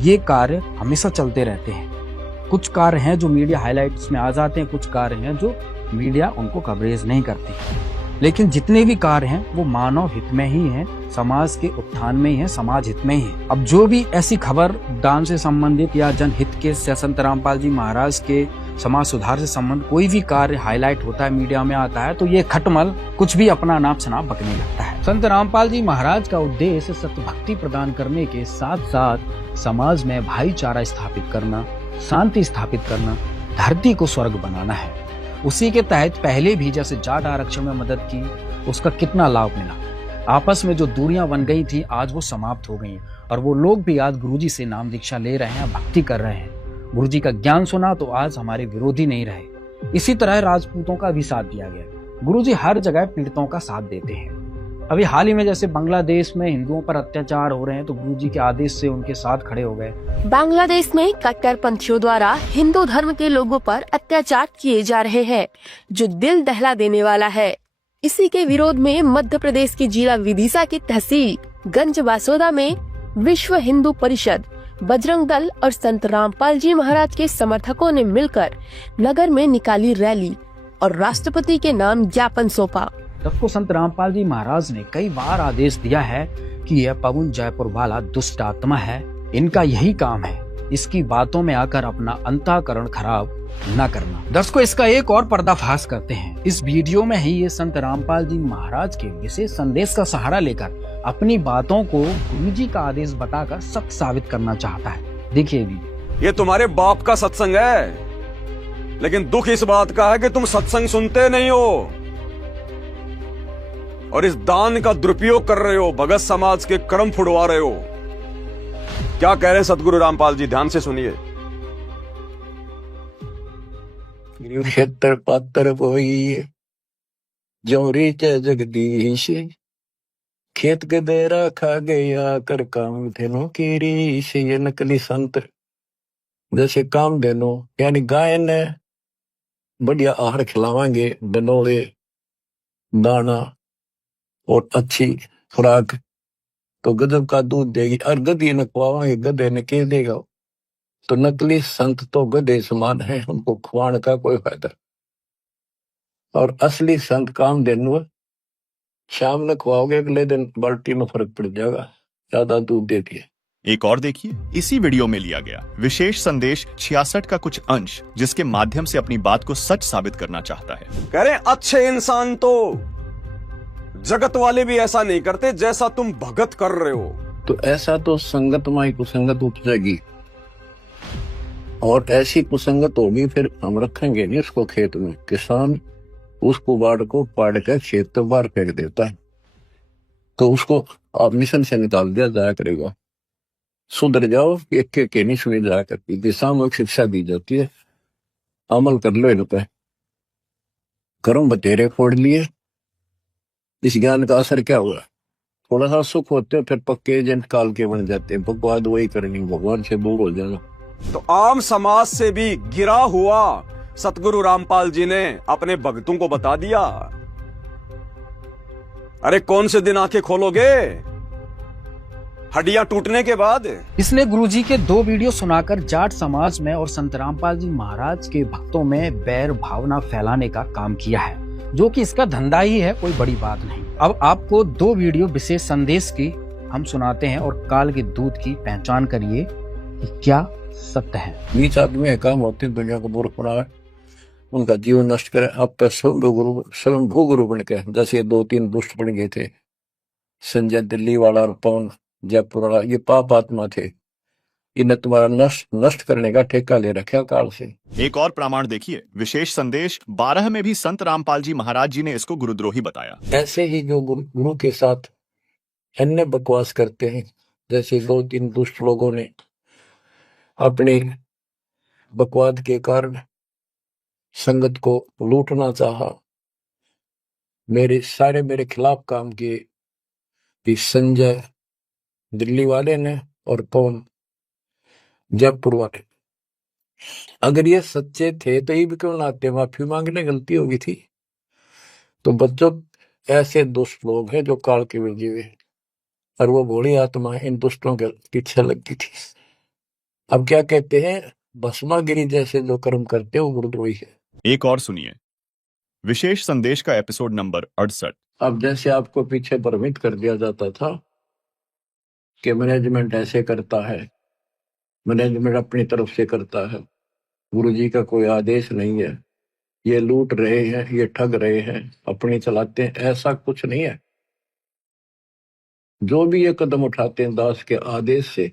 ये कार्य हमेशा चलते रहते हैं। कुछ कार्य हैं जो मीडिया हाइलाइट्स में आ जाते हैं, कुछ कार्य हैं जो मीडिया उनको कवरेज नहीं करती। लेकिन जितने भी कार्य हैं वो मानव हित में ही हैं, समाज के उत्थान में ही है, समाज हित में ही है। अब जो भी ऐसी खबर दान से संबंधित या जनहित के संत रामपाल जी महाराज के समाज सुधार से संबंध कोई भी कार्य हाईलाइट होता है, मीडिया में आता है, तो ये खटमल कुछ भी अपना नाम शनाप बकने लगता है। संत रामपाल जी महाराज का उद्देश्य सत्य भक्ति प्रदान करने के साथ साथ समाज में भाईचारा स्थापित करना, शांति स्थापित करना, धरती को स्वर्ग बनाना है। उसी के तहत पहले भी जैसे जाट आरक्षण में मदद की, उसका कितना लाभ मिला। आपस में जो दूरियां बन गई थी आज वो समाप्त हो गई हैं और वो लोग भी आज गुरुजी से नाम दीक्षा ले रहे हैं, भक्ति कर रहे हैं। गुरुजी का ज्ञान सुना तो आज हमारे विरोधी नहीं रहे। इसी तरह राजपूतों का भी साथ दिया गया। गुरुजी हर जगह पीड़ितों का साथ देते हैं। अभी हाल ही में जैसे बांग्लादेश में हिंदुओं पर अत्याचार हो रहे हैं तो गुरुजी के आदेश से उनके साथ खड़े हो गए। बांग्लादेश में कट्टरपंथियों द्वारा हिंदू धर्म के लोगों पर अत्याचार किए जा रहे हैं, जो दिल दहला देने वाला है। इसी के विरोध में मध्य प्रदेश के जिला विदिशा की तहसील गंज बासोदा में विश्व हिंदू परिषद, बजरंग दल और संत रामपाल जी महाराज के समर्थकों ने मिलकर नगर में निकाली रैली और राष्ट्रपति के नाम ज्ञापन सौंपा। सबको संत रामपाल जी महाराज ने कई बार आदेश दिया है कि यह पवन जयपुर वाला दुष्ट आत्मा है, इनका यही काम है, इसकी बातों में आकर अपना अंतःकरण खराब न करना। दर्शकों, इसका एक और पर्दाफाश करते हैं। इस वीडियो में ही ये संत रामपाल जी महाराज के विशेष संदेश का सहारा लेकर अपनी बातों को गुरुजी का आदेश बताकर सत्य साबित करना चाहता है। देखिए भी। ये तुम्हारे बाप का सत्संग है, लेकिन दुख इस बात का है कि तुम सत्संग सुनते नहीं हो और इस दान का दुरुपयोग कर रहे हो, भगत समाज के कर्म फुड़वा रहे हो। क्या कह रहे हैं सतगुरु रामपाल जी, ध्यान से सुनिए। क्षेत्र पात्र बोई जोरी च जगदीश, खेत गदेरा खा गया कर काम धेनो की रीश। ये नकली संत जैसे काम धेनो यानी गाय ने बढ़िया आहार खिलावांगे, दनोले दाना और अच्छी खुराक तो गजब का दूध देगी, और गधे न खुआवांगे गधे ने क्या देगा। तो नकली संत तो गधे समान है, उनको खुआने का कोई फायदा। और असली संत काम देनु शाम में खुआओगे, अगले दिन बाल्टी में फर्क पड़ जाएगा, ज्यादा दूध देती है। एक और देखिए, इसी वीडियो में लिया गया विशेष संदेश 66 का कुछ अंश, जिसके माध्यम से अपनी बात को सच साबित करना चाहता है। कह रहे अच्छे इंसान तो जगत वाले भी ऐसा नहीं करते जैसा तुम भगत कर रहे हो। तो ऐसा तो संगत माई कुसंगत उपजेगी, और ऐसी कुसंगत होगी फिर हम रखेंगे नहीं उसको खेत में। किसान उसको बाढ़ को पाड़ कर खेत तो बाहर फेंक देता है, तो उसको आप मिशन से निकाल दिया जाया करेगा। सुधर जाओ, एक के नहीं सुनी जाया करती, दिशा में शिक्षा दी जाती है, अमल कर लो इन पे। कर्म बतेरे फोड़ लिए, इस ज्ञान का असर क्या हुआ? थोड़ा सा सुख होते हैं, फिर पक्के एजेंट काल के बन जाते हैं। भगवान वही करनी, भगवान से दूर हो जाना। तो आम समाज से भी गिरा हुआ सतगुरु रामपाल जी ने अपने भक्तों को बता दिया। अरे कौन से दिन आंखें खोलोगे? हड्डियां टूटने के बाद। इसने गुरुजी के 2 वीडियो सुनाकर जाट समाज में और संत रामपाल जी महाराज के भक्तों में बैर भावना फैलाने का काम किया है, जो कि इसका धंधा ही है, कोई बड़ी बात नहीं। अब आपको 2 वीडियो विशेष संदेश की हम सुनाते हैं और काल के दूत की पहचान करिए कि क्या सत्य है। नीच आदमी है, काम होते दुनिया को मूर्ख बनावे, उनका जीवन नष्ट करे। अब तो स्वयं गुरु बन के, जैसे 2-3 दुष्ट बन गए थे, संजय दिल्ली वाला और पवन जयपुर वाला, ये पाप आत्मा थे। इन्हें तुम्हारा नष्ट करने का ठेका ले रखा काल से। एक और प्रमाण देखिए, विशेष संदेश 12 में भी संत रामपाल जी महाराज जी ने इसको गुरुद्रोही बताया। ऐसे ही जो गुरु के साथ अन्य बकवास करते हैं, जैसे 2-3 दुष्ट लोगों ने अपने बकवाद के कारण संगत को लूटना चाहा, मेरे खिलाफ काम किए, संजय दिल्ली वाले ने और पवन जयपुर वाले। अगर ये सच्चे थे तो ये भी क्यों ना आते, माफी मांगने गलती होगी थी। तो बच्चों, ऐसे दुष्ट लोग हैं जो काल के में जीवे, और वो भोली आत्मा इन दुष्टों के पीछे लगी थी। अब क्या कहते हैं, भस्मागिरी जैसे जो कर्म करते हैं वो गुरुद्रोही है। एक और सुनिए, विशेष संदेश का एपिसोड नंबर 68। अब जैसे आपको पीछे भ्रमित कर दिया जाता था कि मैनेजमेंट ऐसे करता है, मैनेजमेंट अपनी तरफ से करता है, गुरुजी का कोई आदेश नहीं है, ये लूट रहे हैं, ये ठग रहे हैं, अपनी चलाते हैं, ऐसा कुछ नहीं है। जो भी ये कदम उठाते हैं दास के आदेश से,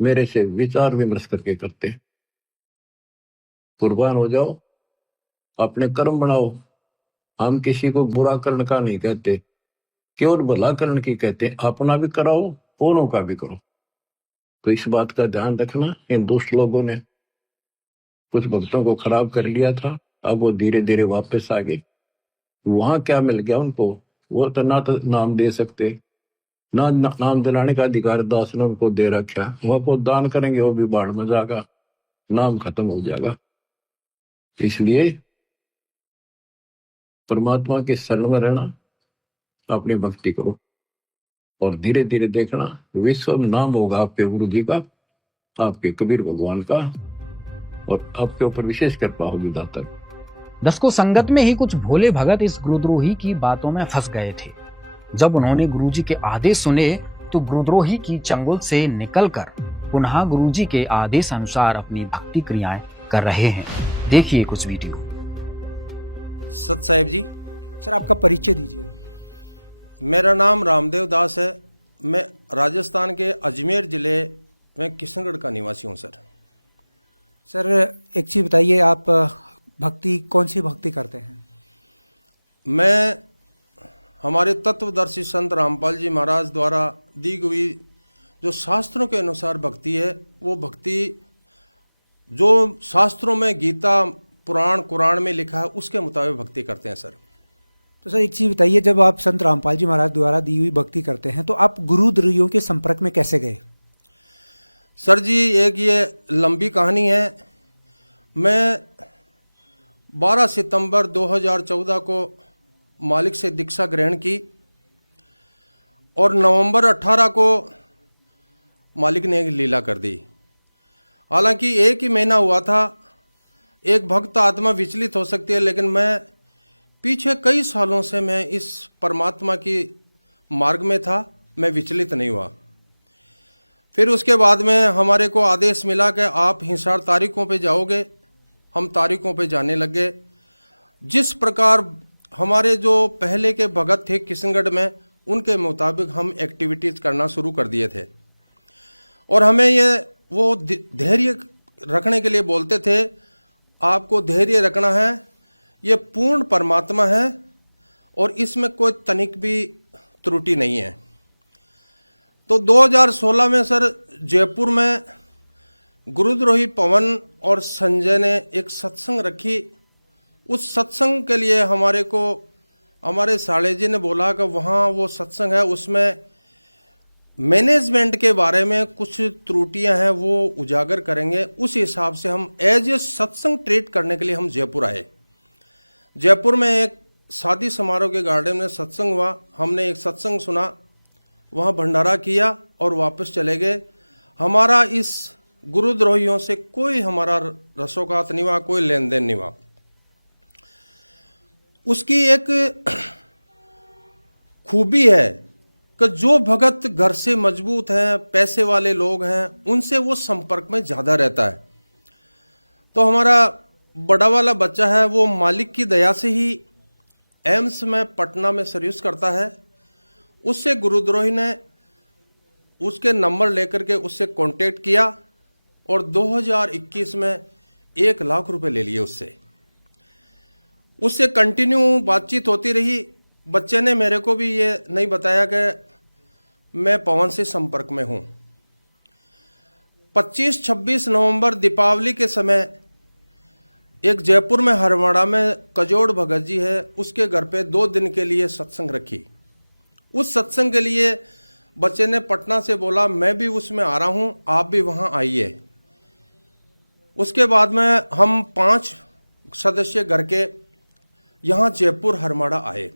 मेरे से विचार विमर्श करके करते हैं। कुर्बान हो जाओ, अपने कर्म बनाओ। हम किसी को बुरा करने का नहीं कहते, केवल भला करने की कहते हैं। अपना भी कराओ, औरों का भी करो। तो इस बात का ध्यान रखना। इन दुष्ट लोगों ने कुछ भक्तों को खराब कर लिया था, अब वो धीरे धीरे वापस आ गए। वहां क्या मिल गया उनको, वो तो ना तो नाम दे सकते, ना नाम दिलाने का अधिकार दास ने उनको दे रखा। वह को दान करेंगे वो भी बाढ़ में जाएगा, नाम खत्म हो जाएगा। इसलिए परमात्मा के शरण में रहना, अपनी भक्ति करो और धीरे धीरे देखना विश्व में नाम होगा आपके गुरु जी का, आपके कबीर भगवान का, और आपके ऊपर विशेष कृपा होगी दाता। दर्शकों, संगत में ही कुछ भोले भगत इस गुरुद्रोही की बातों में फंस गए थे। जब उन्होंने गुरुजी के आदेश सुने तो गुरुद्रोही की चंगुल से निकलकर पुनः गुरुजी के आदेश अनुसार अपनी भक्ति क्रियाएं कर रहे हैं। देखिए कुछ वीडियो। सत साहिब जी। सर, आपका परिचय दीजिए। मेरा नाम रामदेव दास है। मैं राजस्थान के अजमेर जिले में किशनगढ़ का निवासी हूँ सर। सर, एक चीज़ बताइए, आप भक्ति कौन सी भक्ति करते हैं? मैं हमारे तत्वदर्शी संत रामपाल जी महाराज द्वारा दी हुई जो शास्त्रों के अनुसार भक्ति है, वो भक्ति जो शास्त्रों में गीता, पुराण, कुरान में लिखा है उसके मुताबिक भक्ति करते हैं सर। तो सर, एक चीज़ बताइए, जब आप संत रामपाल जी महाराज द्वारा दी हुई भक्ति करते हैं तो आप गुरुद्रोहियों के संपर्क में कैसे गए? सर जी, एक ये लंबी कहानी है। मैं 12 सितंबर 2014 को मालिक से दीक्षा ग्रहण की और नवंबर 18 को मालिक ने एक लीला कर दी। हालांकि एक ही महीना हुआ था। एक भक्त आत्मा विचलित हो सकती है, लेकिन मैं पीछे कई सालों से मैं इस परमात्मा की मार्ग में था, मैं विचलित नहीं हुआ। फिर उसके बाद में हमारे को आदेश मिला कि आप हिसार तारीखों पे जाओगे। हम तारीखों पे जाने लगे। जिस प्रकार हमारे जो पहले के भगत थे किशनगढ़ में, उनके मुताबिक हम एक्टिविटीज़ करना शुरू कर दिए थे। और हमें ये वो धैर्य रखने के लिए बोलते थे, आपको धैर्य रखना है, ये पूर्ण परमात्मा है और इसमें कोई तनिक भी त्रुटि नहीं है। तो 2016 में सर जयपुर में गुरुद्रोही पवन और संजय ने एक सत्संग रखी। उस सत्संग के लिए हमारे साले जी ने बोला कि वहाँ वो सत्संग है, उसमें मैनेजमेंट के बारे में कुछ त्रुटियां हैं वो उजागर करेंगे। उस हिसाब से हम एज ए सत्संग ट्रीट करने के लिए हम जयपुर आए। जयपुर में एक शादी समारोह के गार्डन में सत्संग हुआ। हमने एक सत्संग सुना, वहाँ भंडारा किया और वापस चले गए। हमारा इस गुरुद्रोहियों से कोई हमारा रसोकात नहीं हुआ, कोई लेन देन नहीं हुआ। उसकी एक खूबी है कि जो भगत घर से मजबूत हैं, पैसे वाले लोग हैं, उनसे वो संपर्क में ज़्यादा रहता है। तो हमारा बड़ा वाला बच्चा है, वो मालिक की दया से ही एम्स में पटना में सर्विस करता है। उससे गुरुद्रोही ने उसके नंबर लेकर के उससे कांटेक्ट किया और 2021 में 1 लाख रुपए ले लिए उससे कंटिन्यू बातचीत होती रही। बच्चे ने मेरे को भी ये नहीं बताया कि मैं पवन से संपर्क में हूँ। 25-26 नवंबर दीपावली के समय एक जयपुर में हरवाड़ा में कजोड़ भगत जी है, उसके घर पे 2 दिन के लिए सत्संग रखी। उस सत्संग के लिए बच्चे ने पटना से बोला मैं भी उसमें आ रहा हूँ, आप भी वहाँ आइए। उसके बाद में हम 5 सदस्य घर के यहाँ जयपुर हरवाड़ा आए।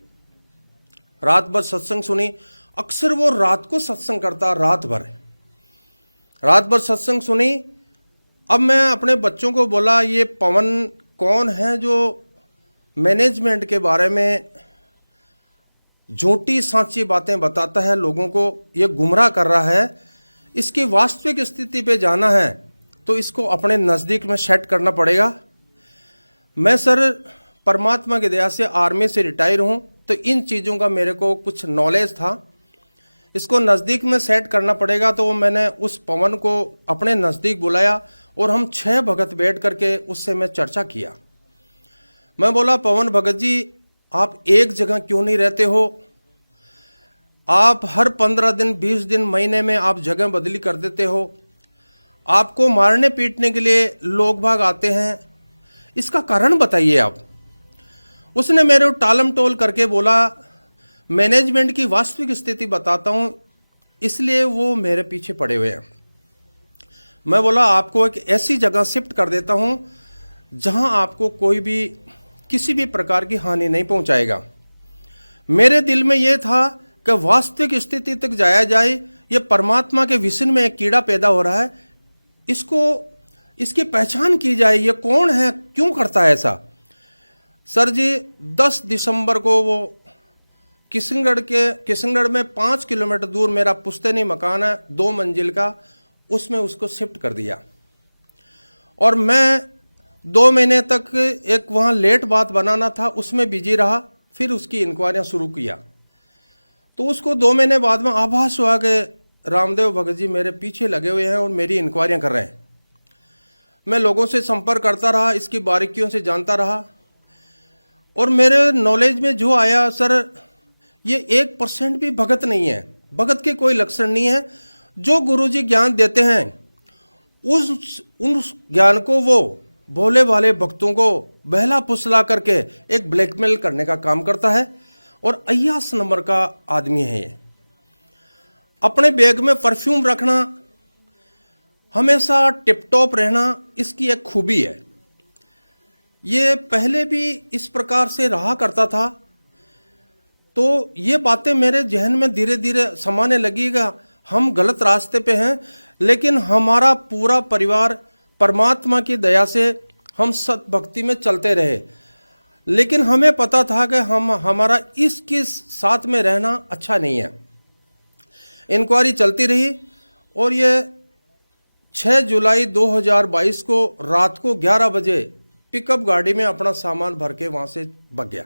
रात भर सत्संग सुनी। अक्सर वो रात को सत्संग करता, रात भर सत्संग सुनी। अब मैं अपने बच्चों को बोला ये पवन कौन है जो मैनेजमेंट के बारे में झूठी सांची बातें बताता है, लोगों को ये गुमराह कर रहा है। इसकी वास्तविक स्थिति पे जाना है तो इसको अपने नज़दीक में सेट करना पड़ेगा। मैं सर परमात्मा की दया से आर्मी से रिटायर हूँ, तो इन चीज़ों का मेरे को कुछ नॉलेज था। इसको नज़दीक में सेट करना पड़ेगा। तो मैंने उस पवन को अपने नज़दीक बुलाया और हम 6 भगत बैठ करके उससे मैं चर्चा किया। मैं बोला, पवन भगत जी, आप एक जगह क्यों नहीं रहते हो? आप हर 15 दिन 20 दिन महीने में आप जगह बदली कर देते हो। आपको मारने पीटने के लिए लोग भाग आते हैं, इसका कारण बताइए आप। उसने मेरे टालम टोल करके बोला, मैनेजमेंट की वास्तविक स्थिति बताता हूं, इसलिए वो मेरे पीछे पड़े हुए हैं। मैं बोला, आपको एक ऐसी जगह शिफ्ट कर देता हूं जहां आपको कोई भी किसी भी प्रकार की हानि नहीं पहुंचाएगा। मेरे दिल में यह था कि वास्तविक स्थिति तक जाया जाए। ये परमात्मा के विषय में एक कीड़ा पैदा हो रहा है, इसकी पहचान की जाए, ये कौन है, क्यों करता है ऐसा। सर जी, 10 दिसंबर को वो किशनगढ़ में 5 किलोमीटर दूर मेरा पुश्तैनी मकान है, 2 मंजिल का, उसमें उसको शिफ्ट कर दिया। और मैं 2 महीने तक एक वहाँ लेट बात बनाना था, उसमें बिजी रहा। फिर उसकी इंक्वायरियाँ शुरू किया तो उसको 2 महीने बाद में आभास हुआ कि रामदेव भगत जी मेरे पीछे लगे हुए हैं और मेरी इंक्वायरियाँ कर रहे हैं। मैं लोगों से संपर्क करता रहा, इसकी बारीकियों से जानता रहा, और मेरे नॉलेज में जो आया, सर ये 1% भी भगत नहीं है, भगत के कोई लक्षण नहीं है। जो गुरुजी ज्ञान देते हैं उस ज्ञान को वो भोले भाले भक्तों को बहला फुसला करके एक ब्लैकमेल करने का काम करता है, और अय्यास नंबर का आदमी है ये। अपने बैग में परफ्यूम रखना, हमेशा टिप टॉप रहना, इसकी एक खूबी है। ये पहले भी इस प्रकार से रहा करता था। तो ये बातें मेरे जहन में धीरे धीरे समाने लगीगा। हम गलत रास्ते पे हैं, लेकिन हमारा पूरा परिवार परमात्मा की दया से हम सत भक्ति में चलते रहे। लेकिन हमें पता था कि हमारा इसके साथ में रहना अच्छा नहीं है। इंक्वायरी चलती रही और ये 6 जुलाई 2022 को रात को 11 बजे पिकअप गाड़ी में अपना सामान भर के वहाँ से भाग गया।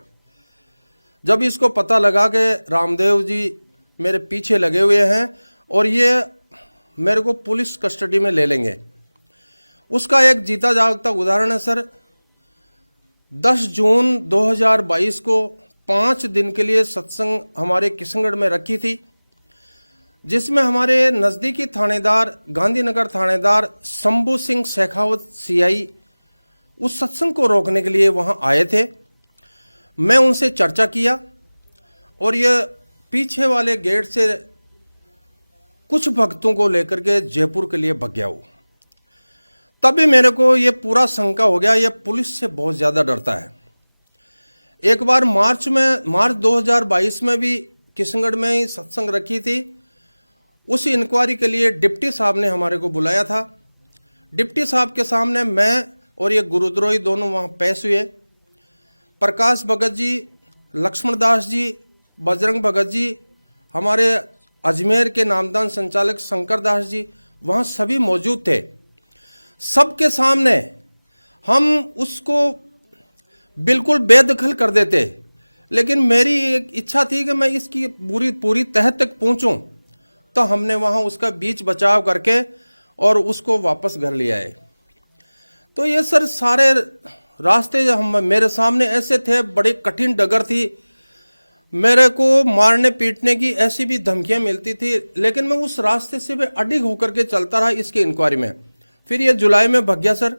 जब इसको पता लगा कि रामदेव जी मेरे पीछे लगे हुए हैं और ये मेरे को पुलिस कस्टडी में ले लेंगे, उसका एक जीता जागता उदाहरण है सर। 10 जून 2022 को 5 दिन के लिए सत्संग हमारे किशनगढ़ में रखी थी, जिसमें हमारे नज़दीकी थानेदार, गांधीनगर थानेदार शंभू सिंह शेखावत सीआई उस सत्संग को रोकने के लिए वहां आए थे। मैं उनसे चर्चा किया और ये पीछे वाले गेट से कुछ भक्तों को लेकर के जयपुर के लिए भाग गया वो। तभी मेरे को ये पूरा शंका हो गया, ये पुलिस से बहुत ज़्यादा डरता है। एक बार मार्च 2022 में भी किशनगढ़ में ही सत्संग रखी थी। उस इंक्वायरी के लिए डिप्टी साहब ने हमारे को बुलाया था। डिप्टी साहब के सामने मैं और ये गुरुद्रोही दोनों वहाँ पेश हुए। प्रकाश भगत जी, लक्ष्मण दास जी, बजरंग भगत जी, हमारे अजमेर के नामदान संचालक शंकर दास जी वहाँ सभी मौजूद थे। सबके सामने हम उसको बिल्कुल बेदखल कर देते, लेकिन मेरी एक इच्छा थी कि मैं इसकी पूरी तह तक पहुँचूँ। तो हमने वहाँ उसका बीच बचाव करके और उसको वापस घर ले आए। तो ये सर सारे रास्ते मेरे सामने ऐसे थे, बड़ी कठिन डगर थी। मेरे को मारने पीटने की ऐसी भी धमकियां मिलती थी, लेकिन मैं उस रास्ते से भी अडिग होकर के चलता रहा इसकी इंक्वायरी में। फिर ये जुलाई में भाग गया सर।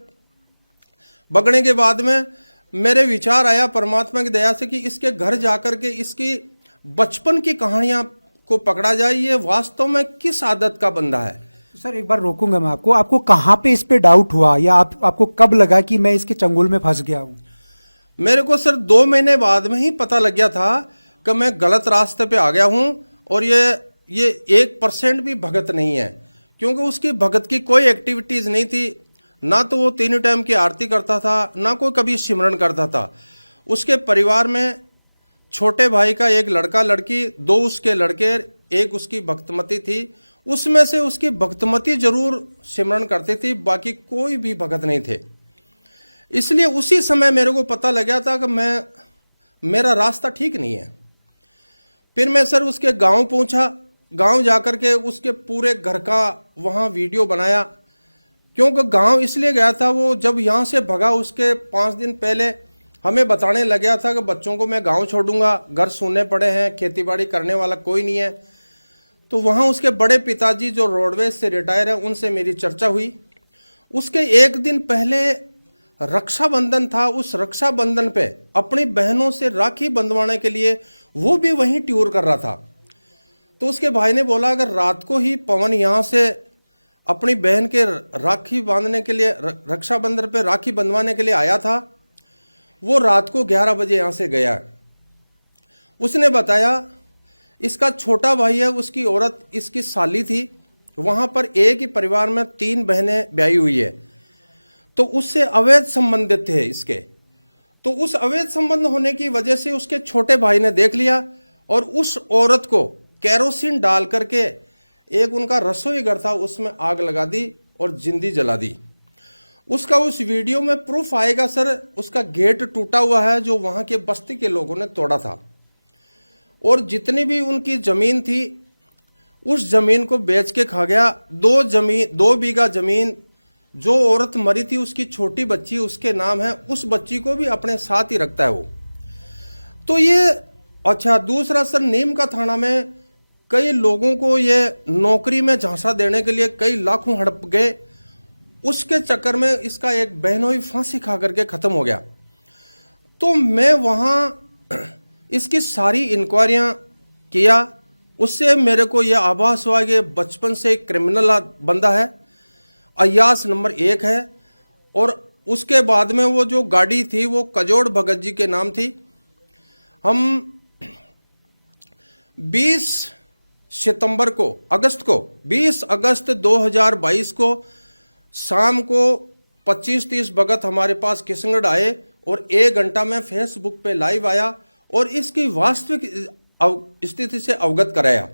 भगने के बाद में मेरे विचार आया परमात्मा की दया से कि इसके घर जाकर के इसकी बचपन की कहानियां को पकड़ा जाए, ये वास्तव में किस आदत का बंदा है। सर एक बार रोकूंगा मैं आपको कहाँ पे इस पे डाउट हुआ, या आपको कब लगा कि मैं इसके चंगुल में फंस गया हूँ? मेरे को सर 2 महीने बाद में ही पता लग गया था कि मैं गलत रास्ते पे आ गया हूँ, और ये 1% भी भगत नहीं है, क्योंकि उसकी भगत की कोई एक्टिविटीज़ नहीं थी। ना तो वो 3 टाइम की आरती करता था, ना कोई कभी सिमरन करता था। उसके परिवार में छोटे भाई का एक लड़का लड़की, 2 उसके लड़के, एक उसकी भक्तमती थी। उसमें से उसकी भक्तमती जरूर सिमरन करती थी, बाकी कोई भी भगत नहीं थे। इसलिए उसी समय मेरे को पता लग गया था कि मेरा रास्ता ठीक नहीं है। फिर मैं सर उसके गांव पहुंचा। गांव जाकर के उसके पूरे घर का वहां वीडियो बनाया, क्योंकि गांव इसलिए गया था, वो जब यहाँ से भगा उसके 5 दिन पहले हमें बताने लग गया था कि बच्चों को मैं गांव छोड़ूंगा, घर सूने पड़े हैं, खेतीबाड़ी करने वाला कोई नहीं है। तो वहाँ उसके बड़े पिताजी जो रोडवेज से रिटायर हैं, उनसे मेरी चर्चा हुई। उसके 1 दिन पहले रक्षाबंधन था। उस रक्षाबंधन पे अपनी बहनों से राखी बंधवाने के लिए वो भी वहीं टूर कर रहा था। तो उसके भाई ने बोला अगर रात को ही पवन यहाँ से अपनी बहन के राखी बांधने के लिए, रक्षाबंधन पे राखी बंधवाने के लिए आया था, वो रात को 11 बजे यहाँ से गया। उसने बताया इसका छोटा भाई है, उसकी औरत इसकी साली थी, वहाँ पर एक ही परिवार में 3 बहनें ब्याही हुई है, तो उससे अवैध संबंधित थे इसके। तो उस अवैध संबंध होने की वजह से उसके छोटे भाई ने देख लिया और उस औरत को केरोसिन डाल करके, एक उनका रसोई घर था उसमें आग लगा दी और जिंदी जला दी। उसका उस वीडियो में प्रूफ आएगा सर, उसका गेट टूटा हुआ है जो वहां के बस्ती के लोगों ने तोड़ा था, और जितनी भी उनकी जमीन थी उस जमीन को बेच के खा गया। 2 बीघा जमीन जो औरत मरी थी उसकी छोटी बच्ची उसके नाम है, उस बच्ची को भी अपने साथ ही रखता है वो। तो ये अच्छा, दूसरा सर नीम का थाना में कई लोगों को ये नौकरी में झांसा देने के लिए कई लाखों हड़प गए, उसके चक्कर में इसका एक बहनोई फांसी खा करके खत्म हो गया। तो मैं वहाँ इसकी सारी इंक्वायरियाँ किया, उससे मेरे को यह आभास हुआ कि बचपन से क्रिमिनल बंदा है, अयास नंबर 1 है। और उसके बाद में वो जो गाड़ी थी वो कजोड़ भगत जी के नाम थी। हम 20 अगस्त 2022 को शाम को 25-30 भगत हमारे पास किशनगढ़ आए और 1 घंटा में फेसबुक पे लाइव आया और इसकी वास्तविक स्थिति से अवगत कराया।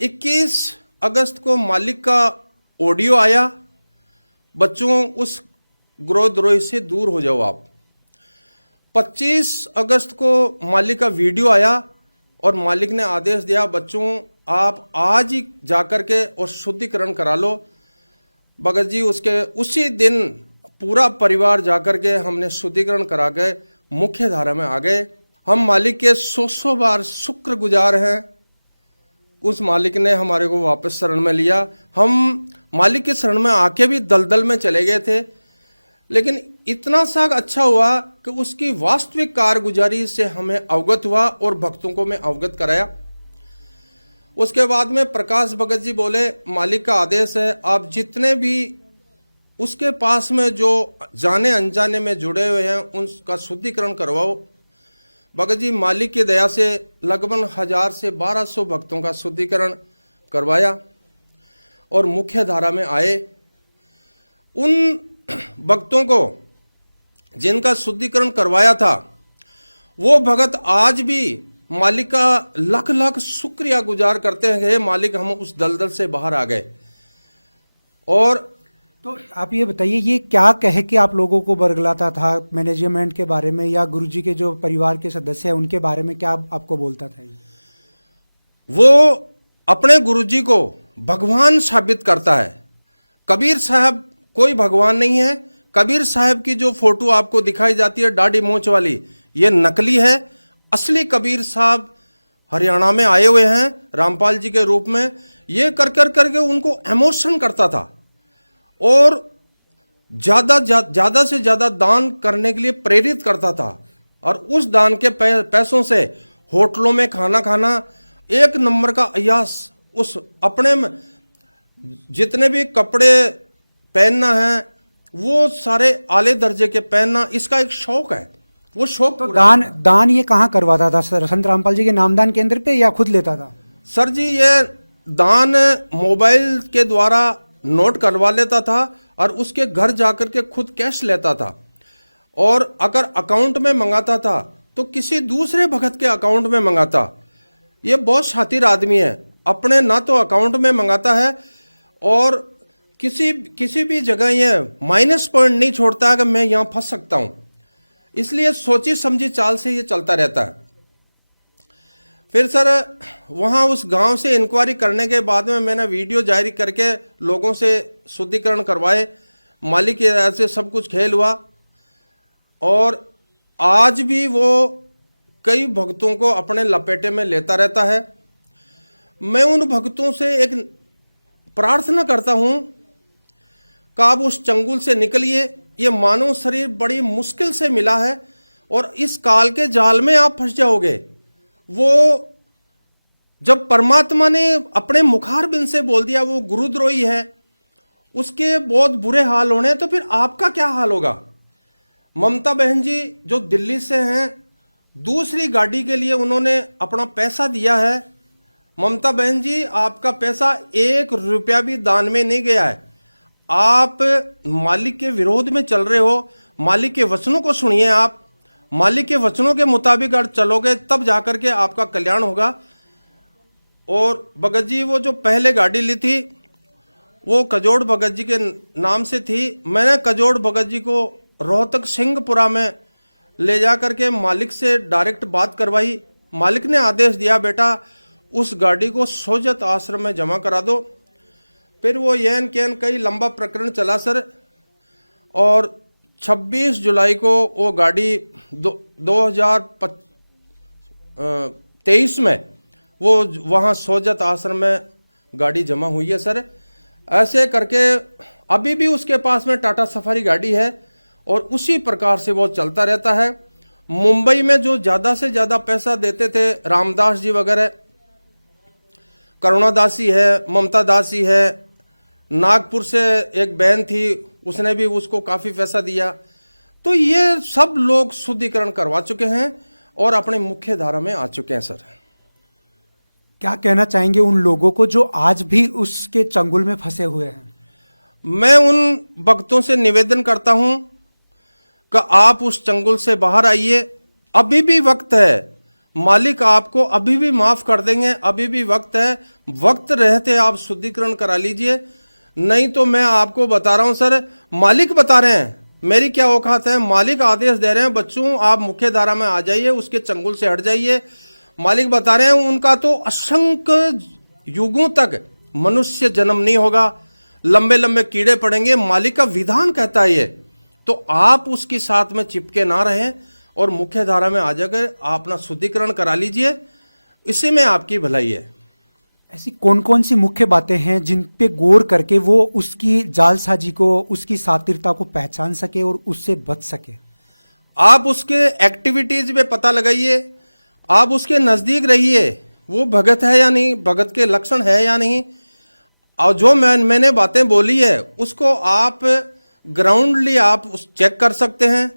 21 अगस्त को मालिक का ऑडियो आया, बच्चों उस गिरोहद्रोही से दूर हो जाओ आप। 25 अगस्त को मालिक का वीडियो आया और मालिक ने आदेश दिया बच्चों आप आज ही जाकर के और शुद्धिकरण करा लो। भगत जी उसके उसी दिन पूरा परिवार जाकर के हमने शुद्धिकरण करा के मुख्य धारा में आ गए। हम मालिक के 100 बार शुक्रगुजार हैं। उस मालिक ने हमारे को वापस शरण में लिया। हम मालिक के शरण में आके भी दलदल में चले गए थे, लेकिन इतना सा अच्छा हुआ कि उसकी वास्तविक कारगुजारी से हमें अवगत हुआ और भक्तों को मैं अवगत कराया। उसके बाद में प्रकाश भगत जी बोले मालिक का आदेश है आप जितने भी उसके पास में जो जाने अनजाने में जुड़े हुए हैं उनका शुद्धिकरण करवाओ। भगत जी मालिक की दया से लगभग 1000 से 1200 भक्तों का शुद्धिकरण करवाया और मुख्य धारा में आए। उन भक्तों को जिनका शुद्धिकरण करवाया था वो भगत आज भी मालिक का लाख लाख शुक्रिया गुजार करते हैं, हे मालिक हम उस दलदल से बाहर आ गए। और तो आप ये बताइए ये क्या कह के आप लोगों को बरगलाता था मैनेजमेंट के बारे में या गुरुजी के जो परिवार के सदस्य हैं उनके बारे में, क्या आपको बोलता था? वो अपने गुरुजी को भगवान साबित करता है। कबीर साहब कोई भगवान नहीं है। कबीर साहब की जो फोटो आपको दिखाई जाती है दाढ़ी मूंछ वाली, ये नकली है। असली कबीर साहब हरियाणा में आए हुए हैं रामपाल जी के रूप में। ये कर करके उनको इमोशन करता था और ज्यादा से ज्यादा दान करने के लिए प्रेरित करता था। और उस दान के पैसों से होटलों में खाना खाना, 1 नंबर का अयास। उस अपने में जितने भी कपड़े पहनना है वो सारे आले दर्जे के पहनना, इसका एक शौक है। वो शौक तो दान ये कहाँ करवाता था सर? संत रामपाल जी के नामदान केंद्र पे या खुद लेता था? सर जी ये दान मोबाइल के द्वारा नोट करवा लेता था और उसके घर जाकर के खुद कैश लेता था। और अगर अकाउंट में मंगाता था तो किसी दूसरे भगत के अकाउंट में मंगाता। ये बहुत शातिर आदमी है, अपने ना तो अकाउंट में मंगाता है और किसी भी जगह ये माइनस पॉइंट नहीं छोड़ता है कि मैं यहाँ फंस सकता हूँ। इसलिए सोची समझी चाल से ये चलता रहता है। फिर सर वहाँ उस गांव से इंक्वायरी करने के बाद में मैंने वीडियो जारी करके लोगों से शुद्धिकरण करवाए, मालिक की राय से सब कुछ खेल हुआ। और आज भी वो कई भक्तों को अपने लपेटे में लेता रहता है। मैं उन भक्तों से एक प्रार्थना करता हूँ कि आप उस चंगुल से निकलिए। ये मानव शरीर बड़ी मुश्किल से मिला है और इस काल के जाल में आप फंस जाओगे। वो जब परमात्मा ने अपने मुखारबिंद से बोल दिया वो गुरुद्रोही है, उसके बहुत बुरे हाल होने, तो फिर आपका क्या हाल होगा। ममता बहन जी जो दिल्ली से हैं, दूसरी गाड़ी के लिए उन्होंने अपना पैसा दिया है। ममता बहन जी आपका पैसा 1 रुपया भी दान में नहीं गया है। आप मालिक के विरोध में चल रहे हो। मालिक के वचनों को सुनिए। आप मालिक के वचनों के मुताबिक अगर चलोगे तब जाकर के आपका कल्याण होगा। और भगत जी वो जो पहले गाड़ी ली थी वो कजोड़ भगत जी के नाम से थी। मैंने कजोड़ भगत जी को रोहतक सिंहपुरा में ले जा करके मालिक से डायरेक्ट बात करवाई। मालिक ने आदेश दिया बेटा उस गाड़ी को सोजत आश्रम में जमा करा दो। फिर वो येन केन कई लंबा प्रकरण चला सर, और 26 जुलाई को वो गाड़ी 2023 में वो वहाँ सोजत आश्रम में गाड़ी जमा हुई है सर। ऐसे करके अभी भी उसके पास में टाटा सफारी गाड़ी है और उसी प्रकार से वो चलता रहता है। मुंबई में जो ज़्यादा से ज़्यादा पैसा देते थे रामदास जी वगैरह, करुणा दासी है, ममता दासी है, नागपुर से एक बहन थी उसने भी उसको काफ़ी पैसा दिया। तो ये सब लोग शुद्धिकरण करवा चुके हैं और अपने मुख्य धारा में आ चुके हैं सर। क्या कहना चाहेंगे उन लोगों को जो आज भी उसके चंगुल में फंसे हुए हैं? मैं उन भक्तों से निवेदन करता हूं कि आप उस चंगुल से बाहर आइए। अभी भी वक्त है, मालिक आपको अभी भी माफ कर देंगे। अभी भी वक्त है, वक्त रहते आप शुद्धिकरण करा लीजिए। नहीं तो मैं आपको बता रहा हूं सर, मालिक बता रहे हैं, मेरी क्या औकात है। मालिक आदेश दे रहे हैं बच्चों आप मुख्य धारा में आ जाइए, उसके चंगुल से हट जाइए। मालिक बता रहे हैं उनका तो असंख्य युगों तक मनुष्य जन्म नहीं होगा, लंबे लंबे कीड़े पड़ेंगे। मालिक का विधान कहता है ये। तो आप उसके साथ में चिपके ना रहें और मुख्य धारा में आ जाकर आप अपना शुद्धिकरण करा लीजिए। इसी में आपकी भलाई है। ऐसी कौन कौन सी मुख्य बातें हैं जिन पे गौर करके वो उसकी जालसाजी को, उसकी सातिरता को पहचान सके और उससे बच सके? आप उसके एक्टिविटीज में पता लगाइए, आप उसके नज़दीक रहिए, वो भगत है या नहीं, भगत के लक्षण है या नहीं। और जो मैंने बातें बोली है उसको आप ग्राउंडली आप चेक कर सकते हैं।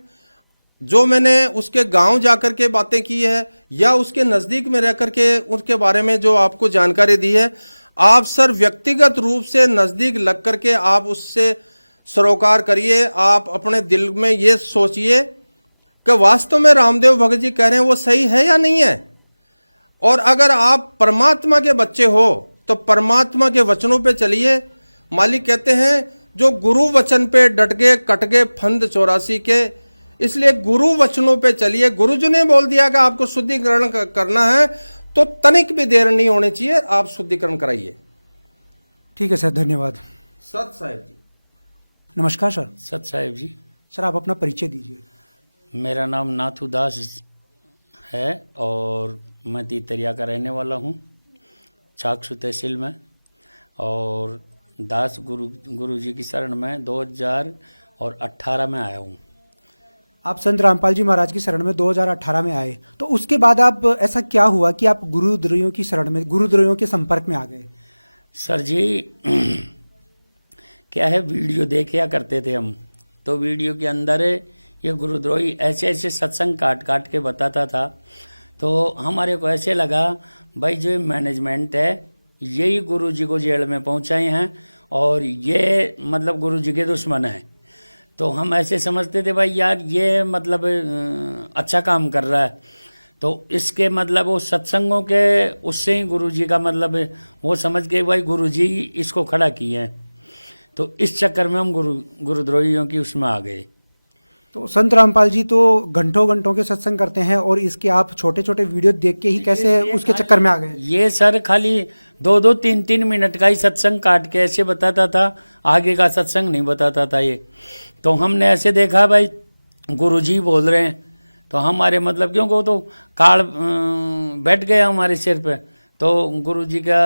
जो मैंने उसके गांव जाकर के बातें की है या उसके नज़दीक में रह करके उसके बारे में जो आपको जानकारी दी है, आप सर व्यक्तिगत रूप से नज़दीक लग करके आप उससे सरोकार करिए। आप अपने दिल में ये सोचिए कि वास्तव में रामदेव भगत जी कह रहे हैं वो सही है या नहीं है। और अगर आप परमात्मा के बच्चे हो तो परमात्मा के वचनों पे चलिए। मालिक कहते हैं जो गुरु वचन पे डट गए कट गए फंद 84 के। इसलिए गुरु वचनों पे चलिए। गुरु जी ने बोल दिया कि आपको शुद्धिकरण करना है तो तनिक भी देर नहीं होनी चाहिए, आप शुद्धिकरण कराइए। ठीक है सर, धन्यवाद। सत साहेब जी। नमस्कार सर। सत साहेब जी। सर आप अपना परिचय दीजिए। मेरा नाम नाथू दास है और मैं तीतरिया का रहने वाला हूँ, चाकसू तहसील में। और दास गुरु जी की शरण में 2018 में आया हूँ। आप संत रामपाल जी महाराज की शरण में 2018 में आए, तो उसके बाद आप ऐसा क्या हुआ कि आप गुरुद्रोहियों की शरण में, गुरुद्रोहियों के संपर्क में आ गए? सर जी क्या है, वीडियो देखा करते थे हम, तो वीडियो के अंदर ये गुरुद्रोही ऐसे ऐसे सत्संग काट काट के बताता था। तो हमारे को ऐसे लगा भाई जो मैनेजमेंट है यही गुरु जी को जेल में पहुंचाए हैं और ये मतलब गुरु जी के दुश्मन हैं। तो हम ऐसे समझते थे भाई यार ये मतलब अच्छा काम कर रहा है, तो इसके मतलब वो सत्संगों के उससे ही गुरुजी का मतलब वो समझ के भाई गुरुजी इसको खड़ा किए हैं। तो इस चक्कर में हम गुरुद्रोहियों की उसमें आ गए। तो संत रामपाल जी तो घंटों घंटों के सत्संग करते हैं और इसके आप छोटे छोटे वीडियो देख के ही कैसे उसके चक्कर में आ गए? ये सर खाली 2-2, 3-3 मिनट का ही सत्संग काट के ऐसे बताता था, आगे का सत्संग नहीं बताता था ये। तो हमने ऐसे देखा भाई गुरुजी बोल रहे हैं, तो हमारे मतलब क्यों को तो काल बैठ गया हमारे सिर पे, तो गुरुजी का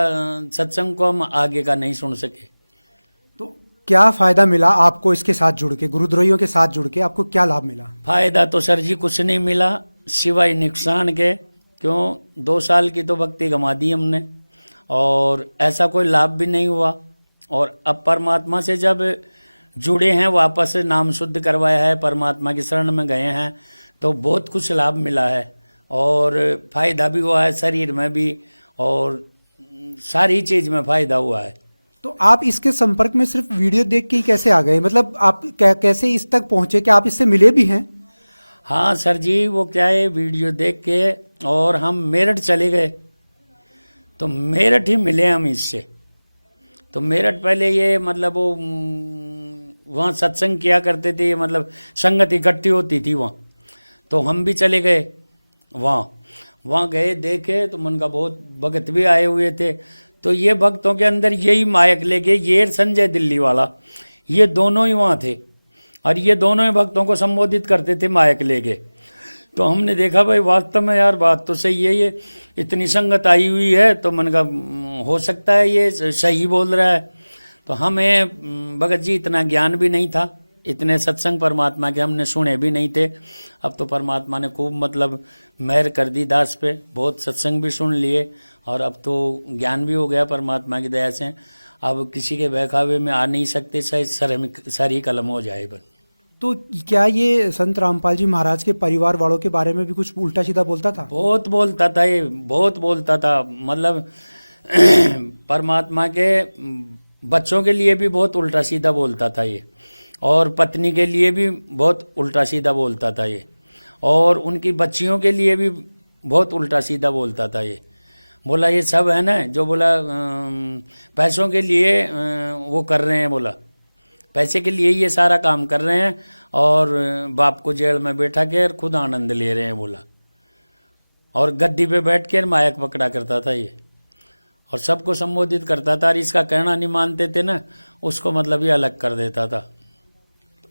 सत्संग को हम आगे का नहीं सुन सके। क्या फायदा मिला आपको इसके साथ जुड़ के, गुरुद्रोहियों के साथ जुड़ के आपको क्या लाभ मिला? फायदा तो सर जी कुछ नहीं मिला सिवाय नुकसान के। क्यों 2 साल की तो भक्ति गंवा दी हमने और ऐसा कोई लाभ भी नहीं हुआ। और अब परमात्मा से जब जुड़े हैं, वापस नाम शुद्ध करवाया है, परमात्मा की शरण में गए हैं, तो बहुत कुछ लाभ मिला है और फायदा भी हुआ है शरीर में भी और सारी चीज में फायदा हुआ है। तो आप इसके संपर्क में सिर्फ वीडियो देख के ही कैसे आ गए? मतलब आप कैसे इस तक पहुंचे कि आप इससे मिले भी हैं? हाँ सर जी, वो क्या है वीडियो देख के और हम मेरठ चले गए, तो मेरठ ही मिले हम इससे। तो मेरठ पहले ये मतलब वो वहाँ सत्संग किया करते थे, मतलब संगत इकट्ठी होती थी वहाँ, तो हम भी चले गए वहाँ गए, देखे तो मन का बहुत भगत भी आए हुए थे। तो ये भक्तों के अंदर यही मायक लेके ये संजय दिल्ली वाला, ये दोनों ही वहाँ थे और ये दोनों ही भक्तों को संबोधित करते थे मायक लेके। तो हमने देखा भाई वास्तव में यार बात तो सही है, ये इतनी संगत आई हुई है तो मन का हो सकता है ये सही बोल रहा है। तो हमें भगत जी इतना ज्ञान भी नहीं था, इतने सत्संग परमात्मा के हमने सुने भी नहीं थे। अब तो परमात्मा ने खूब मतलब मेहर कर दी दास पे, बहुत सत्संग भी सुन लिए और अब तो ज्ञान भी हो गया परमात्मा की दया से। अब किसी के बहकावे में आ नहीं सकते, शायद सर ही कलम हो जाए बन। तो क्या ये संत रामपाल जी महाराज के परिवार वालों के बारे में भी कुछ उल्टा सीधा बोलता था? बहुत बोलता था ये, बहुत बोलता था। मतलब परमात्मा के बच्चों के लिए भी बहुत उल्टा सीधा बोलता था ये, और पत्नी के लिए भी बहुत उल्टा सीधा बोलता था ये, और उनकी बच्चियों के लिए भी बहुत उल्टा सीधा बोलता था ये। बोला ये सब है ना जो बोला पैसों के लिए वो कर रहे हैं, बोला पैसे के लिए ये सारा काम कर रहे हैं और बाप को जेल में बैठा के खुद आनंद ले रहे हैं बोला। और गद्दी पे बैठ के मायक पकड़ा करता था ये और सबको संबोधित करता था, और इसका कहना नहीं मानते थे ना उसको मतलब ये अलग कर देता था।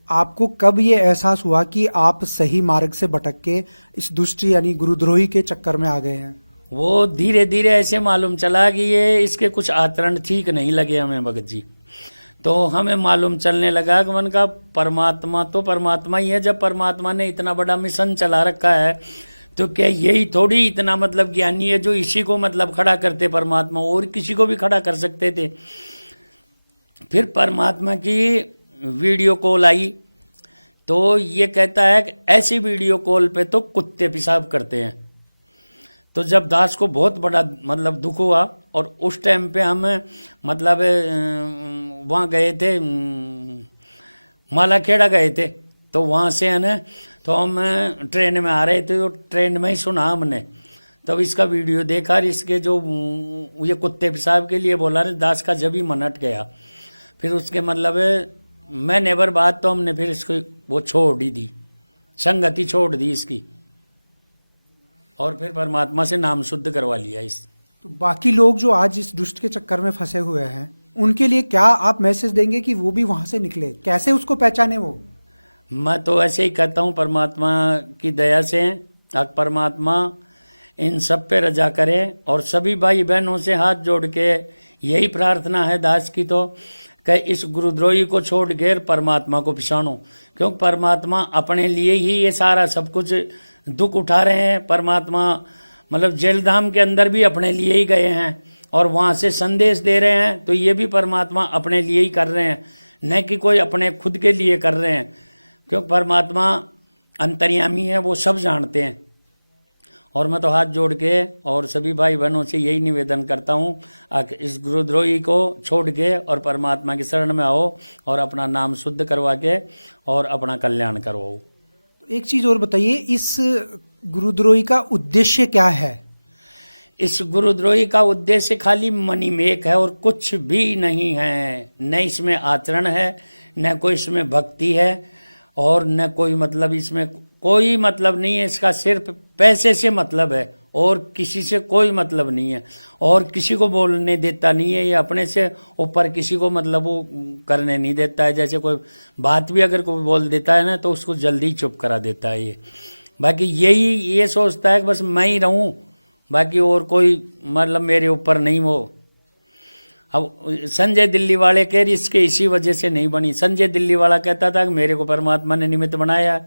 आपको कब ये एहसास हुआ कि आप सही मार्ग से भटक के इस दुष्ट यानी गुरुद्रोही के चक्कर में आ गए हैं? वो धीरे धीरे ऐसे मालूम चला कि ये इसके कुछ आचरण ठीक नहीं लगे हमें भगत जी। तो हमें मालूम चलने लगा कि मन का परमात्मा तो परमात्मा ही है। जब परमात्मा ने इतना बड़ा मिशन चला रखा है तो क्या यही थोड़ी इतना मतलब ज्ञानी है जो इसी को मतलब खड़ा करते परमात्मा, और किसी को भी खड़ा कर सकते थे। फिर परमात्मा की वीडियो कॉल आई तो ये कहता है कि ऐसी वीडियो कॉल पे तो कुत्ते पेशाब करते हैं। तो जब दास को बहुत बड़ा मतलब दुख हुआ और उस टाइम पे हम मतलब वहाँ गए थे, मालाखेड़ा गए थे, तो वहाँ से है ना तो हम ट्रेन में आ रहे थे, तो ट्रेन में ही सुना हमने। तब इसका वीडियो देखा और इसके जो ये कुत्ते पेशाब के लिए बोला ना दास का जब ही मन हट गया। फिर उसके मतलब मैं नेवर बात तो हमने फिर इसको वो छोड़ ही दी, संगति छोड़ दी इसकी, और फिर परमात्मा से नाम शुद्ध करवा लिया इस। तो बाकी लोग जो आज इस दुष्ट के चक्कर में फंसे हुए हैं उनके लिए क्या आप मैसेज देंगे कि वो भी वहां से निकले, कैसे उसको पहचाने? वो मैं तो ऐसे ही कहता हूँ परमात्मा की दया से परमात्मा इन सब पे रजा करे, और सभी भाई बहनों से हाथ जोड़ के यही प्रार्थना है दास की तो कि इस गुरुद्रोही को छोड़ के परमात्मा को पिछाड़ो, क्योंकि परमात्मा अपने लिए ही ये सारा सब कुछ दुख उठा रहे हैं। परमात्मा मतलब जेल धाम के अंदर भी अपने लिए ही गए हैं और वहाँ से संदेश दे रहे हैं, तो ये भी परमात्मा अपने लिए ही कर रहे हैं, न कि कोई अपने खुद के लिए कर रहे हैं। क्योंकि परमात्मा अंतर्यामी है, वो सब जानते हैं और मैं तो हाथ जोड़ के और सभी भाई बहनों से यही निवेदन करता हूँ कि इस गुरुद्रोही को छोड़ के और परमात्मा की शरण में आओ और अपना नाम शुद्ध करवा के और अपना कल्याण करवाओ। एक चीज और बताइए, इस गुरुद्रोही का उद्देश्य क्या है? इस गुरुद्रोही का उद्देश्य खाली मनी मेक है और कुछ भी नहीं है। न इसमें आचरण है, न कोई इसमें भक्ति है, और न कोई मतलब इसमें कोई मतलब नहीं है। इसका सिर्फ पैसे से मतलब है और किसी से कोई मतलब नहीं है, और किसी को बोलने देता नहीं है। ये अपने से ऊपर किसी को मतलब वो करने नहीं देता है। जैसे कोई बात भी अगर कोई बोल देता है ना तो उसको जल्दी चुप करा देता है ये। बाकी यही ये सोचता है कि बस मैं ही रहूं, बाकी और कोई मतलब मेरे ऊपर नहीं। वो अब संजय दिल्ली वाले कह रही इसके इसी वजह से नहीं बनी। संजय दिल्ली वाला कहता था कि मेरे को परमात्मा ने निमित्त बनाया,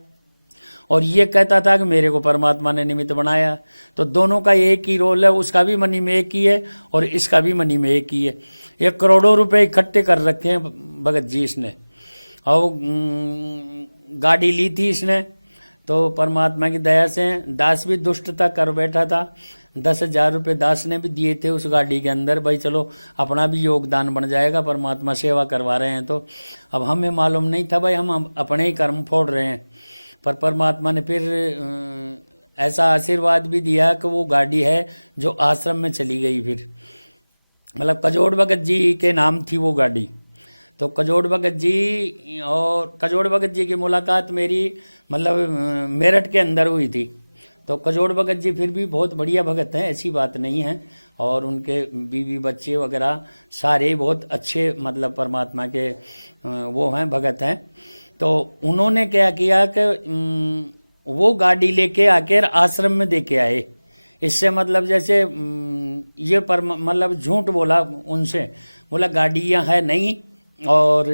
और ये कहता था कि मेरे को परमात्मा ने निमित्त बनाया। तो दोनों का एक ही रोल है, उसका भी मनी में एक ही है और इसका भी मनी में एक ही है। ये करोड़ों रुपए इकट्ठे कर रखे हैं भगत जी इसने, और गाड़ी ली थी इसने तो परमात्मा की दया से दास भी दुष्टता कर बैठा था। 10,000 रुपये दास ने भी दिए थे उस गाड़ी के अंदर, भाई चलो अपना भी योगदान बन जाएगा, परमात्मा सेवा करवा रहे हैं। तो अब हमें मालूम नहीं था भाई, हम अपने ही कर्म फोड़ रहे हैं। पर परमात्मा ने फिर ऐसा आशीर्वाद भी दिया कि वो गाड़ी है जो आश्रम में चली गई। फिर मतलब कजोड़ भगत जी के नाम थी वो गाड़ी। तो कजोड़ भगत जी और कजोड़ भगत जी की मुलाकात मेरी मतलब मेरठ के अंदर हुई थी। तो कजोड़ भगत जी फिर भी बहुत बढ़िया भगत हैं, ऐसी बात नहीं है, और उनके बीवी बच्चे वगैरह सारे बहुत अच्छे मतलब परमात्मा के वो हैं, भगत हैं। तो उन्होंने क्या किया कि वो गाड़ी लेके आकर आश्रम में दे के आए। इससे मतलब जैसे ये पर मतलब झूठ बोला उनसे, बोला गाड़ी यहाँ है नहीं और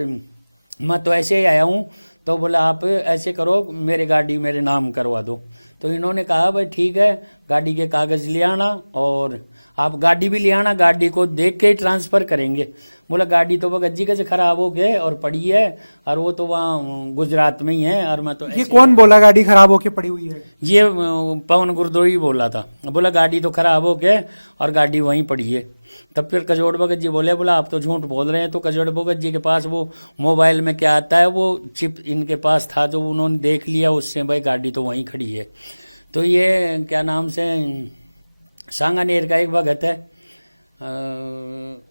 मैं तो ऐसे ही आया हूँ। तो बोला आप ऐसे करो मेरे गाड़ी मेरे नाम करवा दो। तो इन्होंने कहा भाई ठीक है, गाड़ी के कागज़ ले आना और आप गाड़ी भी ले आना, गाड़ी को देख के ही ट्रांसफ़र करेंगे। बोला गाड़ी तो भगत जी कैसे ख़राब हो गए और पड़ी है, और वो तो वहाँ गुजरात में ही है, और मैं तो ये कौन बोला गाड़ी खराब होके पड़ी हुई है? ये पवन गुरुद्रोही बोला था। बोला गाड़ी तो खराब हो गए और गाड़ी वहीं पड़ी है। तब फिर कजोड़ भगत जी बोले, बोला आप तो झूठ बोल रहे हैं। तो कजोड़ भगत जी के पास वो मोबाइल में क्या आता है वो चिप इनके पास था, जो उन्होंने देख लिया उससे भाई गाड़ी तो वहीं खड़ी है। तो ये क्या नाम से सांगानेर का एक भगत है,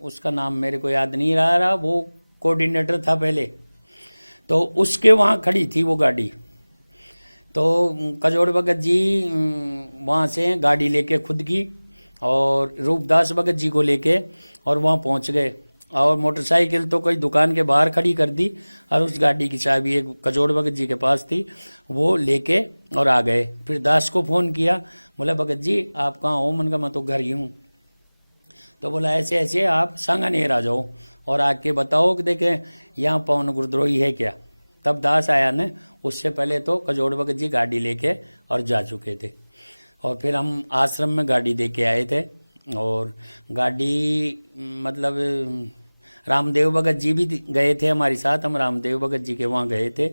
उसका नाम मेरे को याद नहीं रहा, वो कोऑर्डिनेटर था पहले, तो उसके वहाँ खड़ी थी वो गाड़ी। तो कजोड़ भगत जी वहाँ से गाड़ी लेके खुद की और रूपदास भगत जी को लेके और वहाँ पहुँच गए, और मोटरसाइकिल तो कोई दुकान के बाहर खड़ी कर दी, और उस गाड़ी की चाबी एक कजोड़ भगत जी के पास थी, वो लेके और आ गए। फिर दास को फ़ोन किया, बोला भगत जी आप कहाँ हो? मन का मैं तो घर ही हूँ। तो बोला ऐसे ऐसे आप सांगानेर आ जाओ और आके बताओ कि देखें यहाँ पवन गुरुद्रोही है क्या। तब दास आया ने, उससे पहले तो कजोड़ भगत जी गाड़ी लेके और जा चुके थे। और फिर हम आश्रम में गाड़ी दे के आए थे, और गाड़ी मतलब रामदेव भगत जी भी गए थे हमारे साथ, हम रामदेव भगत जी के वहाँ गए थे,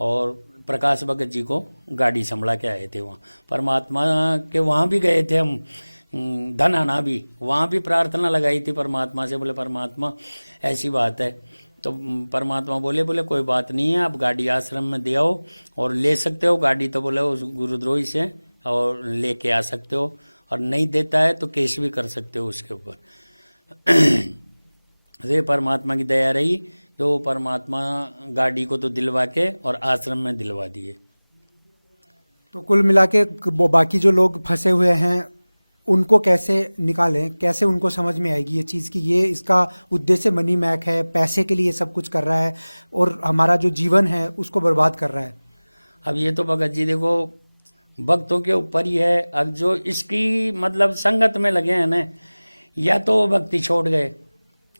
और प्रकाश भगत जी को गाड़ी संभला के आए थे वहाँ। परमात्मा के वहाँ भी गए थे हम, धनाना भी, वहाँ भी प्रार्थना लगाई थी परमात्मा से, बोले परमात्मा ऐसी बात है। तो परमात्मा बोले कोई बात नहीं है, आप गाड़ी आश्रम में दे आओ और ले सकते हो गाड़ी, तो बोले उस गुरुद्रोही से और लेके आ सकते हो, और नहीं देता है तो केस भी कर सकते हो उसके ऊपर। ये परमात्मा की दया रही, तो परमात्मा गाड़ी को तो दिलवा के और आश्रम में दिलवा दिए। तो कुल मिला के वो बाकी जो लोग फंसे हुए हैं उनको कैसे निकालें, कैसे उनको समझ में आएगी ये चीज़ कि ये इसका उद्देश्य मनी मैक है, पैसे के लिए सब कुछ कर रहा है और हमारा जो जीवन है उसको बर्बाद कर रहा है। अब ये तो भगत जी देखो भक्तों के ऊपर ही है। अब जो इसकी मतलब संगत में लगे हैं ना, या तो वो भक्ति छोड़ गए,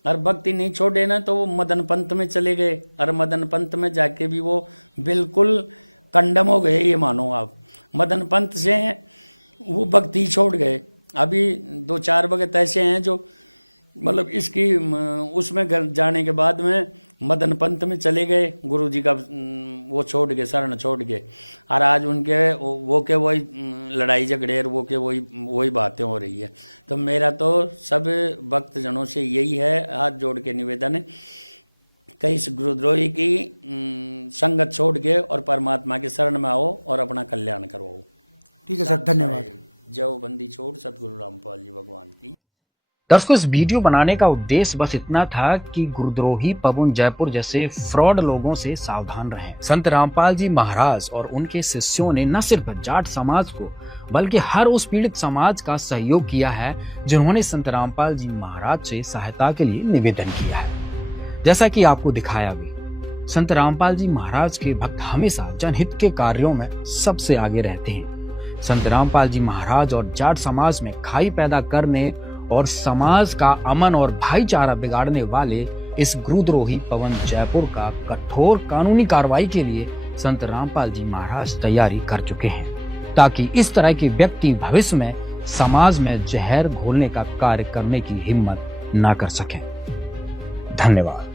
और भक्ति नहीं छोड़े ना तो वो मदन पंथ में चले गए, और मदन पंथ में जाके भी वो बिल्कुल कंडम हो गए। ये मानो आप, मदन पंथ से वो भक्ति छोड़ गए। अभी 2-4 भगत ऐसे हैं जो मतलब इसकी उसमें जाने के बाद में मदन पंथ में चले गए, गुरु जी का वो छोड़ के, शरण छोड़ के, और आज उनके वो के वही लड़ाई झगड़े और वो के वही बातें हो रही है। तो मेरा तो सब भक्तजनों से यही है, हाथ जोड़ के निवेदन है कि इस गुरुद्रोही की संगत छोड़ के और परमात्मा के शरण में आओ और अपना कल्याण करवाओ। ठीक है सर, धन्यवाद। जय बंदी छोड़ सतगुरु रामपाल जी भगवान की। दर्शकों, इस वीडियो बनाने का उद्देश्य बस इतना था कि गुरुद्रोही पवन जयपुर जैसे फ्रॉड लोगों से सावधान रहें। संत रामपाल जी महाराज और उनके शिष्यों ने न सिर्फ जाट समाज को बल्कि हर उस पीड़ित समाज का सहयोग किया है जिन्होंने संत रामपाल जी महाराज से सहायता के लिए निवेदन किया है। जैसा कि आपको दिखाया भी, संत रामपाल जी महाराज के भक्त हमेशा जनहित के कार्यों में सबसे आगे रहते हैं। संत रामपाल जी महाराज और जाट समाज में खाई पैदा करने और समाज का अमन और भाईचारा बिगाड़ने वाले इस गुरुद्रोही पवन जयपुर का कठोर कानूनी कार्रवाई के लिए संत रामपाल जी महाराज तैयारी कर चुके हैं, ताकि इस तरह के व्यक्ति भविष्य में समाज में जहर घोलने का कार्य करने की हिम्मत ना कर सकें। धन्यवाद।